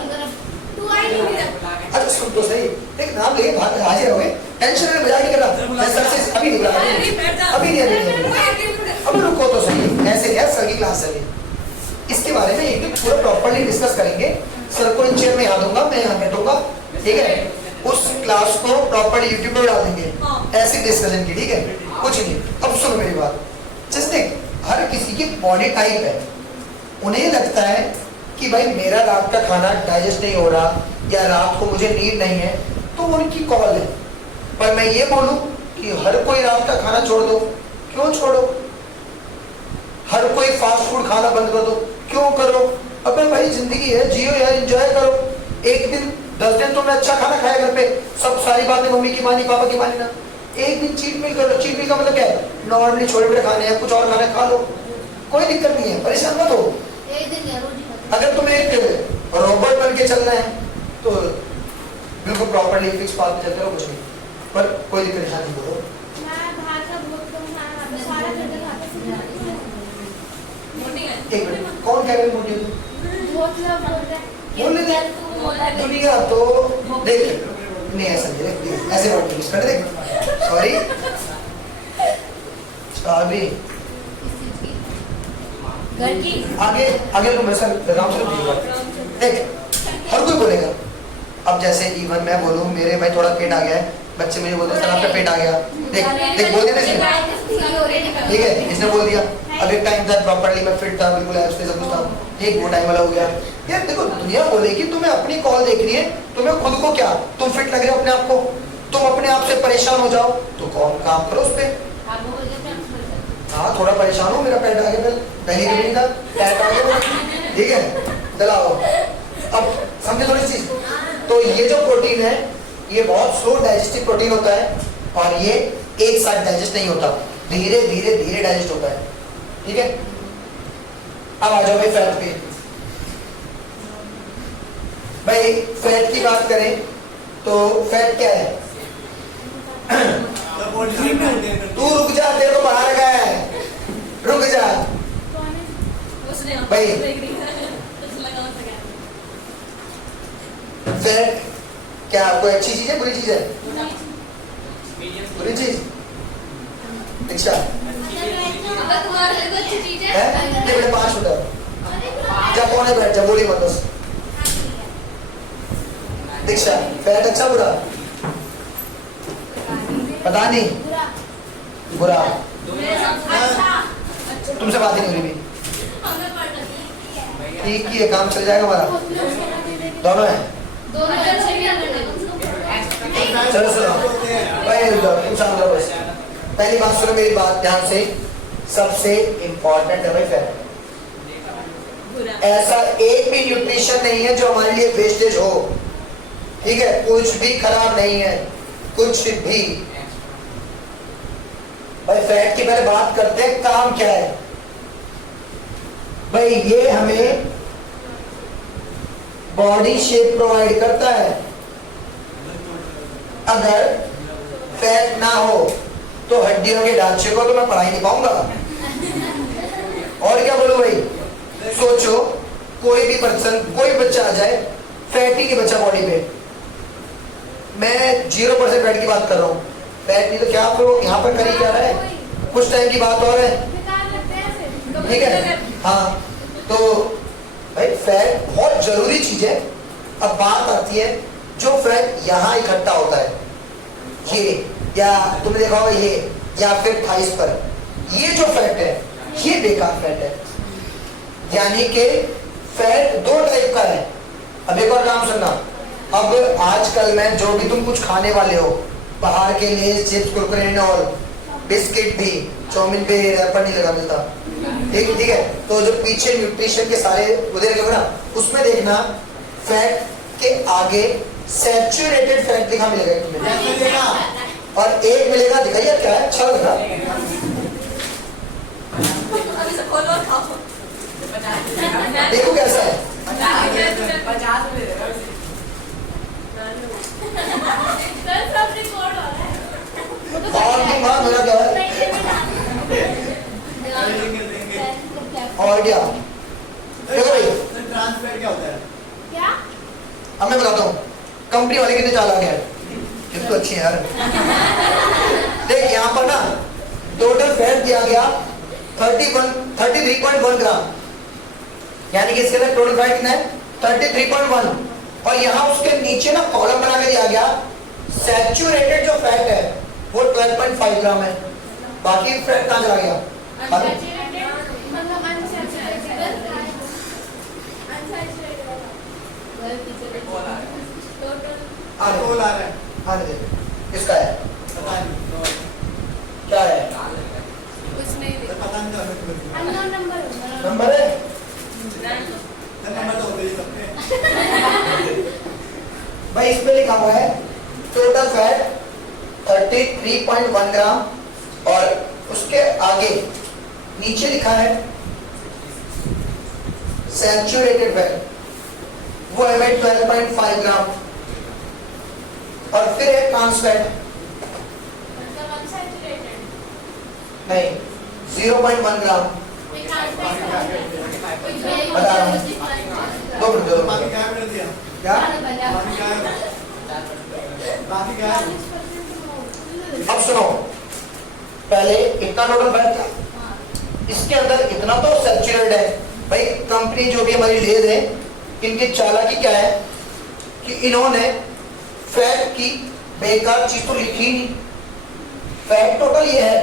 तू आई नहीं मेरा। अच्छा सुन तो सही, एक नाम लेके भाग हाजिर हो गए, टेंशन में मजाक नहीं कर रहा मैं सर से, अभी नहीं बुला अभी नहीं अब रुको तो सही, ऐसे यार सर की क्लास चलिए, इसके बारे में एक दिन पूरा प्रॉपर्ली डिस्कस करेंगे। सर को इन चेयर में यहाँ दूंगा, मैं यहाँ बैठूंगा, ठीक है, उस क्लास को प्रॉपर्ली यूट्यूब पर डाल देंगे ऐसी डिस्कशन की, ठीक है, कुछ नहीं। अब सुनो मेरी बात, जैसे हर किसी की बॉडी टाइप है, उन्हें लगता है कि भाई मेरा रात का खाना डाइजेस्ट नहीं हो रहा या रात को मुझे नींद नहीं है, तो उनकी कॉल है। पर मैं ये बोलूं कि हर कोई रात का खाना छोड़ दो, क्यों छोड़ो? हर कोई फास्ट फूड खाना बंद कर दो, क्यों करो? अबे भाई जिंदगी है, जियो यार, एंजॉय करो। एक दिन 10 दिन तुमने अच्छा खाना खाया घर पे, सब सारी बातें मम्मी की मानी पापा की मानी ना, एक दिन चीट मील करो। चीट मील का मतलब क्या है? नॉर्मली छोटे बड़े खाने हैं, कुछ और खाने खा लो, कोई दिक्कत नहीं है, परेशान मत हो। एक दिन या रोज अगर तुम्हें एक रोबोट बन के चलना है तो बिल्कुल प्रॉपर्ली फिक्स पाथ पे चलते रहो, कुछ नहीं, पर कोई दिक्कत नहीं करो। मैं बाहर का बहुत कम खाना खाता हूं, सारा घर का खाता हूं। मोटी है एक मिनट, कौन कह रहे हो मोटी हो? बहुत लोग बोलते हैं बोल दे दुनिया तो देख, नहीं ऐसा नहीं, देख ऐसे बात नहीं कर, देख सॉरी अभी घर की आगे आगे तुम ऐसा राम से बोलेगा, देख हर कोई बोलेगा। अब जैसे इवन मैं बोलूँ मेरे भाई थोड़ा पेट आ गया है, बच्चे मुझे बोलते हैं आपका पेट आ गया, देख देख बोल देना इसने, ठीक है, इसने बोल दिया। अब एक टाइम था प्रॉपर्ली मैं फिट था, बिल्कुल एब्स पे सब कुछ था, एक वो टाइम वाला हो गया। यार देखो दुनिया बोलेगी तुम्हें अपनी कॉल देखनी है, तुम्हें खुद को क्या, तुम फिट लग रहे हो अपने आप को, तुम अपने आप से परेशान हो जाओ तो कौन काम करो उस पर। हाँ थोड़ा परेशान हो, मेरा पेट आ गया, पहले कभी नहीं था, पेट आ गया, ठीक है चलाओ। अब समझे थोड़ी चीज, तो ये जो प्रोटीन है ये बहुत स्लो डाइजेस्टिव प्रोटीन होता है और ये एक साथ डाइजेस्ट नहीं होता, धीरे धीरे धीरे डाइजेस्ट होता है, ठीक है। अब आ जाओ भाई फैट पे। भाई फैट की बात करें तो फैट क्या है? तू रुक जा, तेरे को बाहर रखा है, रुक जा उसने भाई। लगा फैट क्या कोई अच्छी चीज है बुरी चीज है? बुरी चीज, अच्छा अगर तुम्हारे लिए अच्छी चीज है है, ये 5 मिनट जब कोने बैठ जा, बोली मत बस। दीक्षा फैट अच्छा बुरा? पता नहीं, बुरा, तुमसे बात ही नहीं हो रही भी, ठीक ही है, काम चल जाएगा हमारा, दोनों है। चलो सुनो भाई, तुम शांत रहो बस। पहली बात सुनो मेरी बात ध्यान से, सबसे इम्पोर्टेंट है भाई फैट। ऐसा एक भी न्यूट्रिशन नहीं है जो हमारे लिए वेस्टेज हो, ठीक है, कुछ भी खराब नहीं है, कुछ भी। भाई फैट की पहले बात करते हैं काम क्या है। भाई ये हमें बॉडी शेप प्रोवाइड करता है। अगर फैट ना हो तो हड्डियों के ढांचे को तो मैं पढ़ा ही नहीं पाऊंगा। और क्या बोलूं भाई, सोचो कोई भी पर्सन, कोई बच्चा आ जाए फैटी की बच्चा बॉडी पे, मैं 0% फैट की बात कर रहा हूँ, फैट नहीं तो क्या आप लोग यहाँ पर करी क्या रहा है, कुछ टाइम की बात और है, बेकार लगते हैं ऐसे। ठीक है। हाँ तो भाई फैट बहुत जरूरी चीज है। अब बात आती है जो फैट यहाँ इकट्ठा होता है, ये या तुमने देखा होगा ये, या फिर थाइस पर, ये जो फैट है ये बेकार फैट है। यानी कि फैट दो टाइप का है। अब एक और काम सुनना, अब आजकल में जो भी तुम कुछ खाने वाले हो, बाहर के लिए चिप्स कुरकुरे और बिस्किट भी, चाउमीन पे रैपर नहीं लगा मिलता, ठीक है। तो जो पीछे न्यूट्रिशन के सारे उधर के ना, उसमें देखना फैट के आगे सैचुरेटेड फैट लिखा मिलेगा तुम्हें, और एक मिलेगा, दिखाइए क्या है, अच्छा लग रहा, अभी से खोलो और खाओ। देखो कैसा है। 50 में दे देगा वैसे। सर सब रिकॉर्ड हो रहा है। और तुम वहां मेरा क्या है, और क्या देखो भाई, ट्रांसफर क्या होता है? क्या? अब मैं बताता हूँ कंपनी वाले कितने चालाक है, कितनी तो अच्छी है यार। देख यहाँ पर ना टोटल फैट दिया गया 33.1 ग्राम, यानी कि इसके अंदर टोटल फैट कितना है 33.1, और यहाँ उसके नीचे ना कॉलम बना के दिया गया सैचुरेटेड जो फैट है वो 12.5 ग्राम है। बाकी फैट कहाँ चला गया, मतलब अनसैचुरेटेड। टोल आ रहा है, आने दे, किसका है, पता नहीं, क्या है, कुछ नहीं तो पता नहीं चला सकता। अननोन नंबर होगा। नंबर है, नंबर तो होते ही सबके। भाई इसमें लिखा हुआ है टोटल फैट 33.1 ग्राम, और उसके आगे नीचे लिखा है सैचुरेटेड फैट, वो है 12.5 ग्राम, और फिर है ट्रांस फैट, मतलब अनसैचुरेटेड। नहीं 0.1 ग्राम, बता रहा हूँ, 2 मिनट दो बाकी मिनट। क्या है दिया? क्या बाकी क्या है? बाकी क्या है? अब सुनो, पहले इतना टोटल फैट था, इसके अंदर इतना तो सैचुरेटेड है। भाई कंपनी जो भी हमारी लेज है, इनकी चालाकी क्या है कि इन्होंने फैट की बेकार चीज तो लिखी नहीं, फैट टोटल ये है,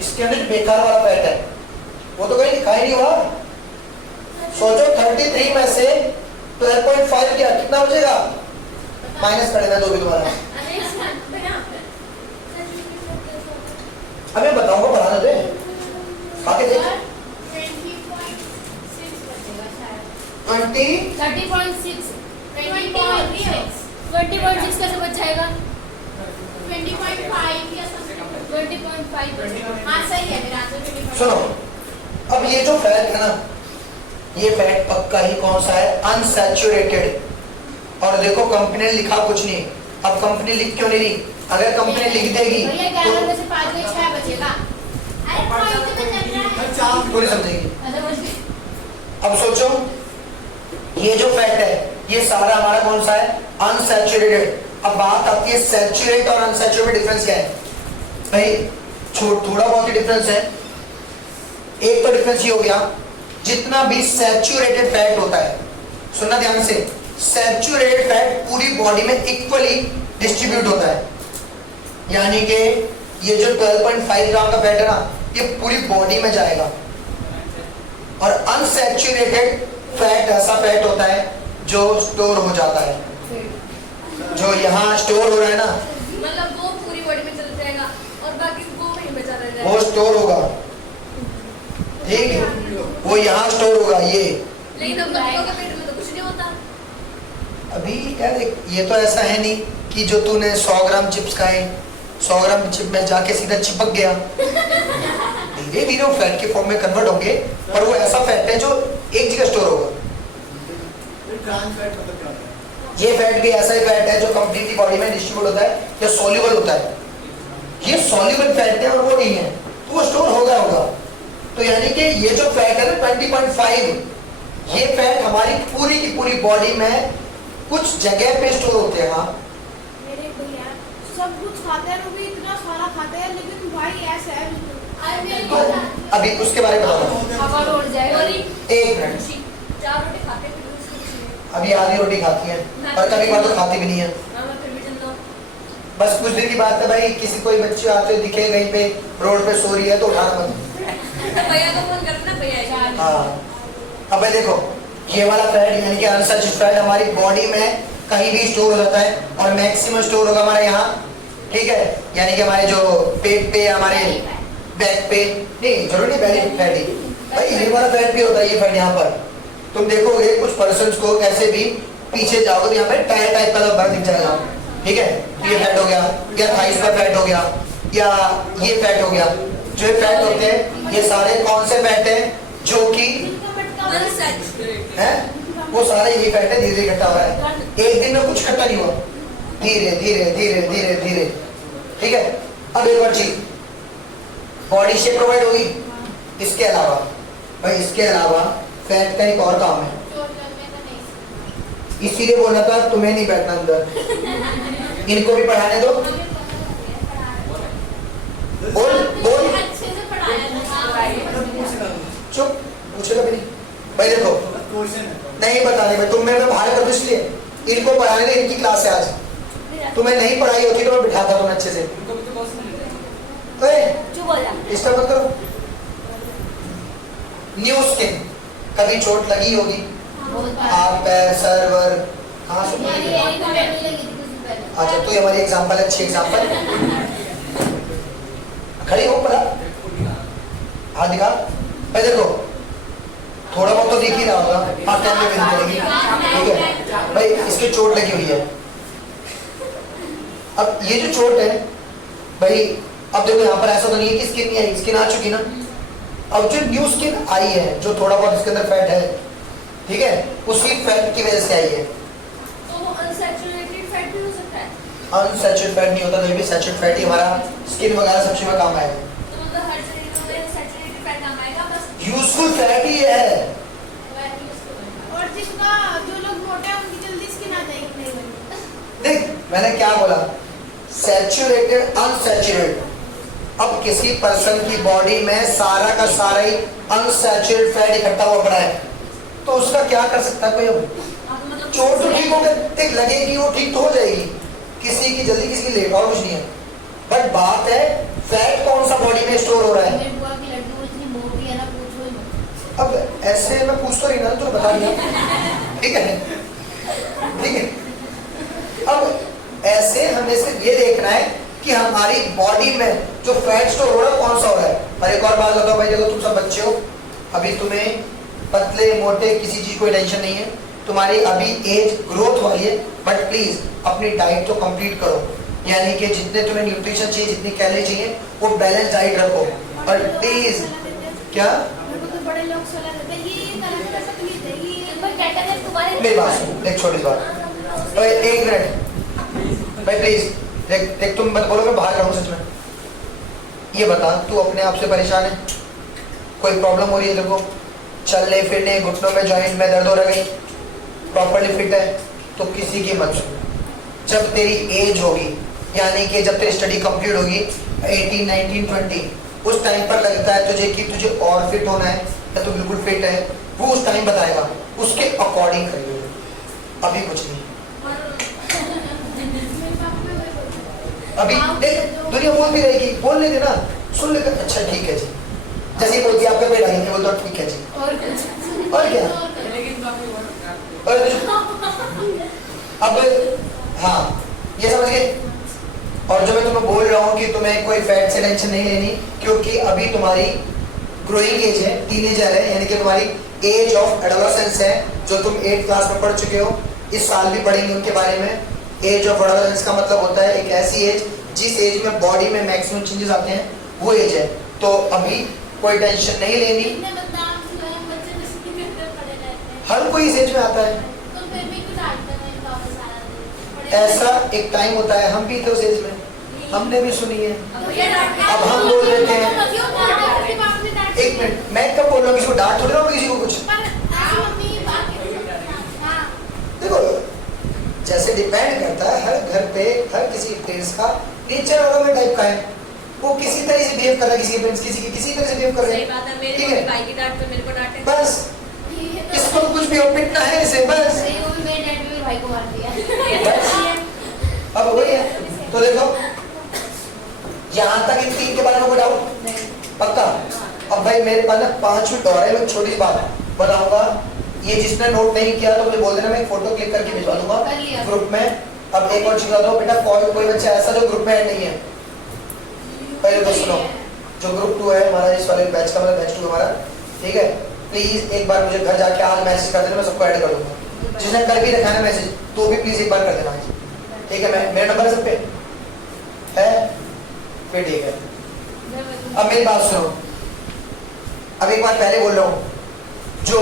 इसके अंदर बेकार वाला फैट है वो तो कहीं लिखा ही नहीं हुआ। सोचो 33 में से 12.5 क्या कितना बचेगा, माइनस कर देना जो भी तुम्हारा। अब मैं बताऊंगा, बढ़ाना दे आगे देख 20.6 बचेगा शायद। 20 30.6 20.6 कैसे बच जाएगा? 20.5 या something। 20.5 हाँ सही है मेरा आंसर 20.5। सुनो, अब ये जो फैट है ना, ये फैट पक्का ही कौन सा है, अनसैचुरेटेड। और देखो कंपनी ने लिखा कुछ नहीं, अब कंपनी लिख क्यों नहीं रही, अगर कंपनी लिख देगी भैया 11 में से 5 में 6 बचेगा। अरे पॉइंट में चल रहा है। चार पूरी समझेगी। अच्छा अब सोचो ये जो फैट है ये सारा हमारा कौन सा है, अनसैचुरेटेड। अब बात आती है सैचुरेट और अनसैचुरेटेड डिफरेंस क्या है। भाई थोड़ा बहुत ही डिफरेंस है। एक तो डिफरेंस ये हो गया, जितना भी सैचुरेटेड फैट होता है, सुनना ध्यान से, सैचुरेटेड फैट पूरी बॉडी में इक्वली डिस्ट्रीब्यूट होता है। यानी कि ये जो 12.5 ग्राम का फैट है ना, ये पूरी बॉडी में जाएगा। और अनसैचुरेटेड फैट ऐसा फैट होता है जो स्टोर हो जाता है, जो यहाँ स्टोर हो रहा है ना, मतलब वो पूरी बॉडी में चल जाएगा और बाकी वो वहीं बचा रह जाएगा। वो स्टोर होगा, ठीक है, वो यहाँ स्टोर होगा ये। लेकिन हम लोगों के पेट में तो कुछ नहीं होता। अभी यार ये तो ऐसा है नहीं कि जो तूने 100 ग्राम चिप्स खाए, 100 ग्राम चिप में जाके सीधा चिपक गया, धीरे धीरे वो फैट के फॉर्म में कन्वर्ट होंगे, पर वो ऐसा फैट है जो एक जगह स्टोर होगा। ट्रांस फैट मतलब क्या होता है? ये फैट भी ऐसा ही फैट है जो कंप्लीटली बॉडी में डिस्ट्रीब्यूट होता है या सॉल्युबल होता है। ये सॉल्युबल फैट है और वो नहीं है, तो वो स्टोर होगा। तो यानी कि ये जो फैट है ना 20.5, ये फैट हमारी पूरी की पूरी बॉडी में कुछ जगह पे स्टोर होते हैं। हाँ मेरे भैया सब कुछ खाते हैं, वो भी इतना सारा खाते हैं, लेकिन भाई ऐसा है तो अभी उसके बारे में बताओ। हवा उड़ जाएगा। एक मिनट, 4 रोटी खाते हैं, फिर उसको कुछ नहीं। अभी आधी रोटी खाती है और कभी बार तो खाती भी नहीं है। हाँ, मैं फिर भी चलता हूँ। बस कुछ दिन की बात है भाई, किसी कोई बच्चे आते दिखे कहीं पे रोड पे सो रही है तो उठाना मत। भैया को फोन करना, भैया आएंगे। हाँ अब भाई देखो, ये वाला फैट यानी कि अनसैचुरेटेड फैट हमारी बॉडी में कहीं भी स्टोर हो जाता है और मैक्सिमम स्टोर होगा हमारे यहाँ, ठीक है, यानी कि हमारे जो पेट पे, हमारे बैक पे, नहीं जरूरी नहीं बेली फैट ही भाई, ये वाला फैट भी होता है। ये फैट यहाँ पर तुम देखोगे कुछ पर्सन्स को कैसे भी पीछे जाओगे तो यहाँ पे टायर टाइप का भर दिख जाएगा, ठीक है, तो ये फैट हो गया, या थाइस का फैट हो गया, या ये फैट हो गया। जो ये फैट होते हैं ये सारे कौन से फैट हैं जो कि Unsaturated। है, वो सारे ये फैट है, धीरे धीरे इकट्ठा हो रहा है, एक दिन में कुछ इकट्ठा नहीं हुआ, धीरे धीरे धीरे धीरे धीरे, ठीक है। अब एक और चीज, बॉडी शेप प्रोवाइड होगी, इसके अलावा भाई, इसके अलावा फैट का एक और काम है, इसीलिए बोला था तुम्हें नहीं बैठना अंदर, इनको भी पढ़ाने दो। बोल बोल, अच्छे से पढ़ाया था। चुप, पूछेगा भी नहीं भाई। देखो क्वेश्चन है नहीं बताने में तुम्हें मैं बाहर कर दूं, इसलिए इनको पढ़ाने दे, इनकी क्लास है आज, तुम्हें नहीं पढ़ाई होती तो मैं बिठाता तुम्हें अच्छे से। उनको भी तो क्वेश्चन मिलते हैं। ओए चुप हो जा। डिस्टर्ब मत करो। न्यू स्किन, कभी चोट लगी होगी, हाथ पैर सर वर, हाँ सब मेरी लगी। एक मिनट नहीं लगी थी किसी पहले। अच्छा तो ये हमारी एग्जांपल है, अच्छी एग्जांपल। खड़ी हो पड़ा, हाथ दिखा भाई, देखो थोड़ा बहुत तो दिख ही रहा होगा, हाँ टाइम में मिल जाएगी, ठीक है भाई। इसकी चोट लगी हुई है, अब ये जो चोट है भाई, अब देखो यहाँ पर ऐसा तो नहीं है कि स्किन नहीं आई, स्किन आ चुकी ना। अब जो न्यू स्किन आई है, जो थोड़ा बहुत इसके अंदर फैट है, ठीक है, उसी फैट की वजह से आई है। तो वो अनसैचुरेटेड फैट भी हो सकता है। अनसैचुरेटेड फैट नहीं होता, कहीं भी सैचुरेटेड फैट ही हमारा स्किन वगैरह सब चीज में काम आएगा। तो मतलब हर शरीर में सैचुरेटेड फैट काम आएगा, बस यूजफुल फैट ही है। और जिसका जो लोग मोटे हैं उनकी जल्दी स्किन आ जाएगी, नहीं बनेगी। देख मैंने क्या बोला, सैचुरेटेड अनसैचुरेटेड। अब किसी पर्सन की बॉडी में सारा का सारा ही अनसैचुरेटेड फैट इकट्ठा हुआ पड़ा है, तो उसका क्या कर सकता है कोई? अब अब मतलब चोट तो ठीक हो गई, देख लगेगी वो ठीक तो हो जाएगी, किसी की जल्दी किसी की लेट, और कुछ नहीं है। बट बात है फैट कौन सा बॉडी में स्टोर हो रहा है। मेरी बुआ की लड्डू इतनी मोटी है ना, पूछो ही मत। अब ऐसे मैं पूछ तो रही ना, तो बता दिया, ठीक है ठीक है। अब ऐसे हमें सिर्फ ये देखना है कि हमारी बॉडी में जो फैट स्टोर हो रहा है कौन सा हो रहा है। और एक और बात बताओ भाई, देखो तुम सब बच्चे हो, अभी तुम्हें पतले मोटे किसी चीज कोई टेंशन नहीं है, तुम्हारी अभी एज ग्रोथ वाली है, बट प्लीज अपनी डाइट तो कंप्लीट करो, यानी कि जितने तुम्हें न्यूट्रिशन चाहिए, जितनी कैलोरी चाहिए, वो बैलेंस डाइट रखो। और प्लीज क्या, मेरे को तो बड़े लोग सलाह देते हैं, ये करना कर सकते हैं, ये पर कहते हैं तुम्हारे मेरी बात सुनो, एक छोटी सी बात, ओए एक मिनट भाई प्लीज, देख देख तुम मत बोलो मैं बाहर रहूँ सच में। ये बता, तू अपने आप से परेशान है, कोई प्रॉब्लम हो रही है तेरे को, चलने फिरने घुटनों में जॉइंट में दर्द हो रहा है, प्रॉपर्ली फिट है, तो किसी की मत सुन। जब तेरी एज होगी, यानी कि जब तेरी स्टडी कंप्लीट होगी 18, 19, 20, उस टाइम पर लगता है तुझे कि तुझे और फिट होना है या तू बिल्कुल फिट है, वो उस टाइम बताएगा, उसके अकॉर्डिंग करिए, अभी कुछ नहीं। मेरे पापा में वही बोलते हैं। अभी देख दुनिया बोल भी रहेगी, बोल लेते ना, सुन लेते, अच्छा ठीक है जी, जैसे ही बोलती आपका पेट आएंगे बोल दो ठीक है जी, और कुछ और क्या, और अब हाँ ये समझ गए। और जो मैं तुम्हें बोल रहा हूँ कि तुम्हें कोई फैट से टेंशन नहीं लेनी, क्योंकि अभी तुम्हारी ग्रोइंग एज है, टीनेजर है, यानी कि तुम्हारी एज ऑफ एडोलेसेंस है, जो तुम 8th क्लास में पढ़ चुके हो, इस साल भी पढ़ेंगे उनके बारे में। एज ऑफ एडोलेसेंस का मतलब होता है एक ऐसी एज जिस एज में बॉडी में मैक्सिमम चेंजेस आते हैं वो एज है। तो अभी कोई टेंशन नहीं लेनी, इतने बदनाम खिलाए बच्चे जैसे कि घर पे पड़े रहते हैं। हर कोई इस एज में आता है। तो फिर भी कुछ डांटते नहीं वापस सारा दिन। पड़े ऐसा एक टाइम होता है, हम भी थे उस एज में, हमने भी सुनी है। अब ये डांट के- अब हम बोल देते हैं। क्यों डांटते थे बाप ने डांट एक मिनट, मैं कब बोल रहा हूँ किसी को डांट थोड़ी रहा हूँ किसी को कुछ। पर ऐसी मम्मी बात हाँ देखो जैसे डिपेंड करता है, हर घर पे हर किसी पेरेंट्स का नेचर अलग अलग टाइप का है। वो किसी तरह से बिहेव कर रहा है, किसी पेरेंट्स किसी तरह से बिहेव कर रहे सही हैं। बात है, मेरे ठीक को है। भी भाई की डांट तो मेरे को डांटे। बस इसको कुछ भी पिटना है इसे बस। सही वो भी मेरे डैड ने मेरे भाई को मार दिया। अब वही है। तो देखो यहाँ तक इन 3 के बारे में कोई डाउट पक्का। अब भाई मेरे पास ना 5 मिनट और है, मैं छोटी सी बात बताऊंगा। ये जिसने नोट नहीं किया तो मुझे बोल देना, मैं एक फोटो क्लिक करके भिजवा दूंगा कर लिया। ग्रुप में। अब एक और चीज बता दो बेटा, कोई बच्चा ऐसा जो ग्रुप में ऐड नहीं है, पहले तो सुनो, जो ग्रुप 2 है हमारा, इस वाले बैच का मतलब बैच 2 हमारा, ठीक है। प्लीज एक बार मुझे घर जाके आज मैसेज कर देना, मैं सबको ऐड कर दूंगा। जिसने कर भी रखा है ना मैसेज तो भी प्लीज एक बार कर देना, ठीक है। मैं मेरा नंबर सब पे है, फिर ठीक है। अब मेरी बात सुनो, अब एक बार पहले बोल रहा हूँ, जो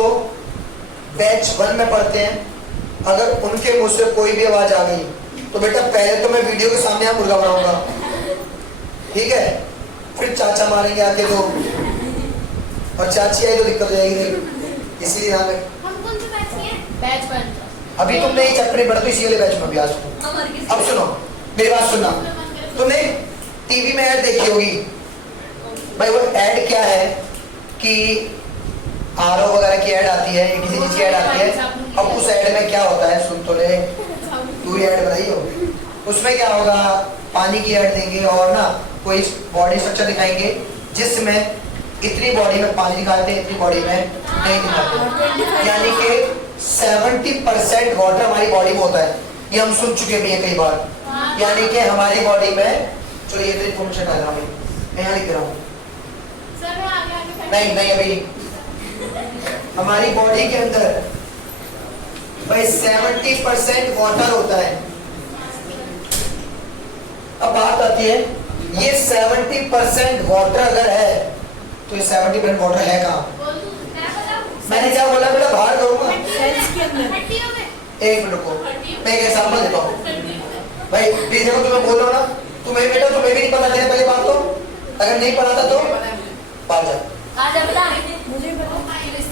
बैच 1 में पढ़ते हैं अगर उनके मुंह से कोई भी आवाज आ गई तो बेटा पहले तो मैं वीडियो के सामने यहाँ मुर्गा बनाऊंगा, ठीक है। फिर चाचा मारेंगे आके तो, और चाची आई तो दिक्कत हो जाएगी, इसलिए ध्यान रख। हम कौन से बैच में हैं? बैच बन अभी तुमने ये चैप्टर नहीं पढ़ा तो इसी वाले बैच में भी आज हम हर किसी अब सुनो मेरी बात सुनना, तुमने टीवी में ऐड देखी होगी भाई। वो ऐड क्या है कि आरओ वगैरह की ऐड आती है, किसी चीज की ऐड आती है। अब उस ऐड में क्या होता है, सुन तो ले, तू ही ऐड बनाई हो। उसमें क्या होगा, पानी की ऐड देंगे और ना कोई बॉडी स्ट्रक्चर दिखाएंगे जिसमें इतनी बॉडी में पानी दिखाते हैं, इतनी बॉडी में नहीं दिखाते। यानी कि 70% वाटर हमारी बॉडी में होता है, ये हम सुन चुके भी हैं कई बार। यानी कि हमारी बॉडी में, चलो ये तो इन्फॉर्मेशन डाल रहा हूँ मैं यहाँ लिख रहा हूँ, सर मैं आगे आगे नहीं नहीं अभी हमारी बॉडी के अंदर भाई 70% वाटर होता है। अब बात आती है, ये 70% वाटर अगर है तो ये 70% वाटर है कहाँ? बोल तू मैं बताऊं मैंने क्या बोला बेटा, बाहर करूंगा। हड्डियों में एक मिनट को मैं एक एग्जाम्पल देता हूँ भाई। प्लीज देखो, तुम्हें बोल रहा हूँ ना, तुम्हें बेटा तुम्हें भी नहीं पता चले पहले बात तो, अगर नहीं पता था तो बाहर जा। आजा बता मुझे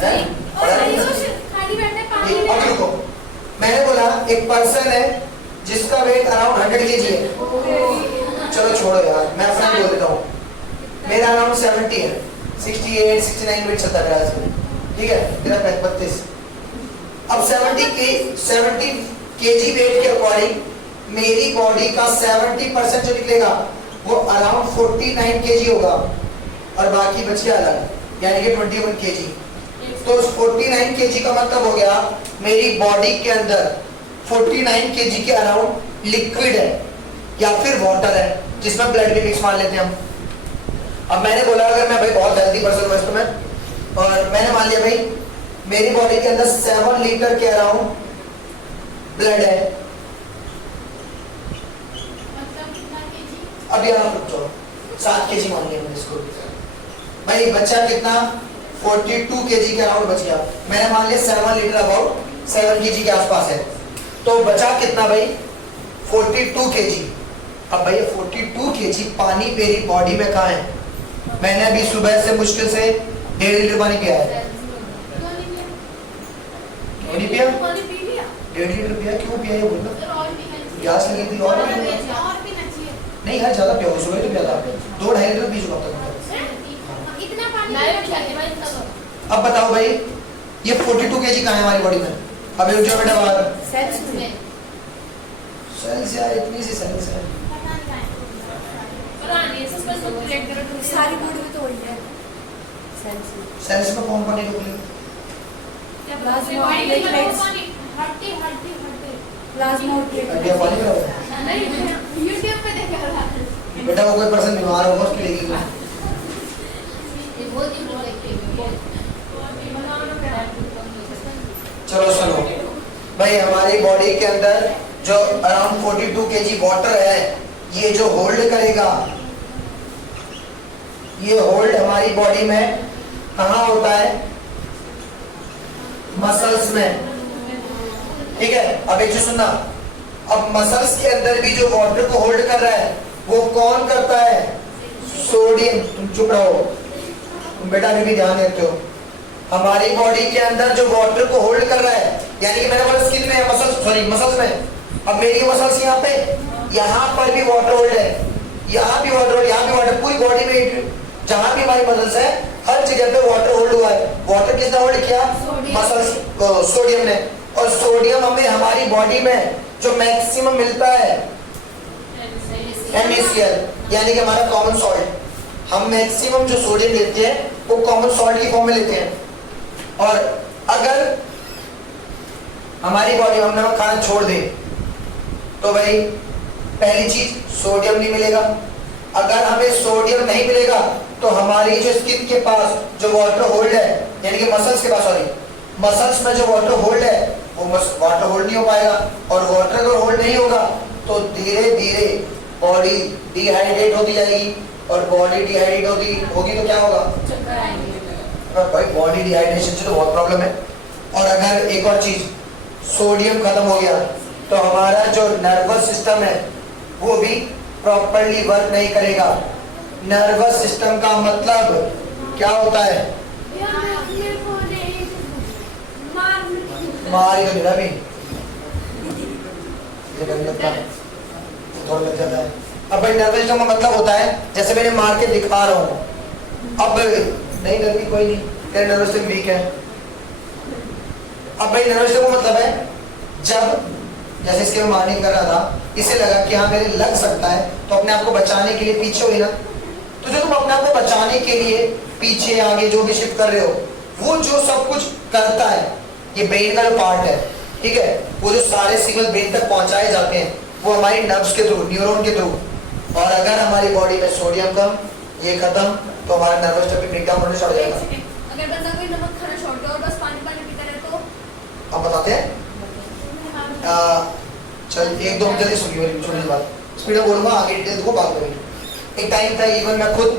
हैं? और आयुष खाली बैठे पानी ये में अब रुको, मैंने बोला एक पर्सन है जिसका वेट अराउंड 100 kg है। चलो छोड़ो यार, मैं अपना बोल देता हूँ, मेरा अराउंड 70 है, 68 69 वेट चलता है मेरा, ठीक है। मेरा 32। अब 70 kg वेट के अकॉर्डिंग मेरी बॉडी का 70% जो निकलेगा वो अराउंड 49 kg होगा और बाकी बच गया अलग, यानी कि 21 kg। तो उस 49 kg का मतलब हो गया मेरी बॉडी के अंदर 49 kg के अराउंड लिक्विड है या फिर वाटर है, जिसमें ब्लड भी मिक्स मार लेते हैं हम। अब मैंने बोला अगर मैं भाई बहुत हेल्दी पर्सन हूँ वैसे में, और मैंने मान लिया भाई मेरी बॉडी के अंदर 7 लीटर के अराउंड ब्लड है। मतलब कितना केजी अब यहाँ रुक जाओ, 7 kg मान लिया मैंने इसको। भाई बच्चा कितना 42 kg के अराउंड बच गया। मैंने मान लिया 7 लीटर अबाउट 7 kg के आसपास है, तो बचा कितना भाई 42 kg। अब भाई 42 kg पानी मेरी बॉडी में कहाँ है? मैंने अभी सुबह से मुश्किल से 1.5 लीटर पानी पिया है। क्यों नहीं पिया? पानी पी लिया 1.5 लीटर पिया, क्यों पिया ये बोलना? सर और पीना चाहिए प्यास लगी थी और नहीं पिया? और पीना चाहिए नहीं यार ज्यादा पिया, सुबह तो पिया था 2-2.5 लीटर पी चुका अब तक। इतना पानी मैं भी क्या भाई इतना तो अब बताओ भाई ये 42 kg कहाँ है हमारी बॉडी में? अभी रुक जाओ बेटा बाहर। सेल्स में सेल्स यार इतनी सी सेल्स है। पता नहीं कहाँ है। पता नहीं सस्पेंस को क्रिएट करो तो सारी बॉडी में तो वही है सेल्स में। सेल्स में कौन कौन है निकले? प्लाज्मा पानी प्लेटलेट्स हड्डी हड्डी हड्डी प्लाज्मा और हड्डियाँ प्लेटलेट्स पानी में रहो। नहीं यूट्यूब पे देखा था बेटा वो कोई पर्सन बीमार होगा उसके लिए की ये बहुत ही बुरा लगती है। चलो सुनो भाई, हमारी बॉडी के अंदर जो अराउंड 42 kg वाटर है ये जो होल्ड करेगा, ये होल्ड हमारी बॉडी में कहाँ होता है? मसल्स में। ठीक है, अब एक चीज सुनना, अब मसल्स के अंदर भी जो वाटर को होल्ड कर रहा है वो कौन करता है? सोडियम। तुम चुप रहो, तुम बेटा अभी भी ध्यान देते हो। हमारी बॉडी के अंदर जो वाटर को होल्ड कर रहा है, यानी कि मैंने बोला स्किन में, मसल्स, सॉरी मसल्स में, अब मेरी मसल्स यहाँ पे, यहाँ पर भी वाटर होल्ड है, यहाँ भी वाटर होल्ड, यहाँ भी वाटर, पूरी बॉडी में जहां भी हमारी मसल्स है हर जगह पे वाटर होल्ड हुआ है। वाटर किसने होल्ड किया? मसल्स, सोडियम ने। और सोडियम हमें हमारी बॉडी में जो मैक्सिमम मिलता है NaCl, यानी कि हमारा कॉमन सॉल्ट। हम मैक्सिमम जो सोडियम लेते हैं वो कॉमन सॉल्ट की फॉर्म में लेते हैं। और अगर हमारी बॉडी में हम नमक खाना छोड़ दे तो भाई पहली चीज सोडियम नहीं मिलेगा। अगर हमें सोडियम नहीं मिलेगा तो हमारी जो स्किन के पास जो वाटर होल्ड है, यानी कि मसल्स के पास, सॉरी मसल्स में जो वाटर होल्ड है वो वाटर होल्ड नहीं हो पाएगा। और वाटर अगर होल्ड नहीं होगा तो धीरे धीरे बॉडी डिहाइड्रेट होती जाएगी। और बॉडी डिहाइड्रेट होगी तो क्या होगा? भाई बॉडी डिहाइड्रेशन से तो बहुत प्रॉब्लम है। और अगर एक और चीज, सोडियम खत्म हो गया तो हमारा जो नर्वस सिस्टम है वो भी प्रॉपर्ली वर्क नहीं करेगा। नर्वस सिस्टम का मतलब क्या होता है? मार ही तो नहीं रहा थोड़ा लग जाता है। अब भाई नर्वस सिस्टम का मतलब होता है, जैसे मैंने मार के दिखा रहा हूँ, अब नहीं डरती कोई नहीं, तेरा नर्वस सिस्टम वीक है। अब भाई नर्वस सिस्टम का मतलब है जब, जैसे इसके मैं मारने कर रहा था, इसे लगा कि हाँ मेरे लग सकता है, तो अपने आप को बचाने के लिए पीछे हुई ना, तो जो तुम अपने आप को बचाने के लिए पीछे आगे जो भी शिफ्ट कर रहे हो, वो जो सब कुछ करता है, ये ब्रेन का जो पार्ट है, ठीक है, वो जो सारे सिग्नल ब्रेन तक पहुंचाए जाते हैं वो हमारी नर्व्स के थ्रू, न्यूरॉन के थ्रू। और अगर हमारी बॉडी में सोडियम कम, ये खत्म, तो हमारा नर्वस सिस्टम भी ब्रेकडाउन होने चढ़ जाएगा। अगर बंदा कोई नमक खाना छोड़ दे और बस पानी पानी पीता रहे तो? अब बताते हैं। चल एक दो जल्दी सुनिए मेरी छोटी सी बात, स्पीड में बोलूंगा, आगे डिटेल्स को बात करेंगे। एक टाइम था, इवन मैं खुद,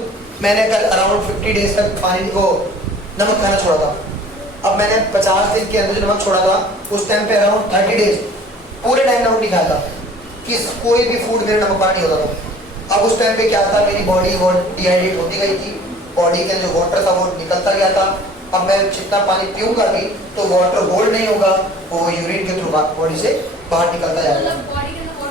मैंने कल अराउंड 50 डेज तक पानी को नमक खाना छोड़ा था। अब मैंने 50 दिन के अंदर जो नमक छोड़ा था, उस टाइम पे अराउंड 30 डेज पूरे टाइम नमक नहीं खाया था, कि कोई भी फूड मेरे नमक वाला नहीं होता था। अब उस टाइम पे क्या था, मेरी बॉडी बहुत डिहाइड्रेट होती गई थी, बॉडी का जो वाटर था वो निकलता गया था। अब मैं जितना पानी पीऊंगा भी तो वाटर होल्ड नहीं होगा, वो यूरिन के थ्रू बॉडी से बाहर निकलता जाएगा।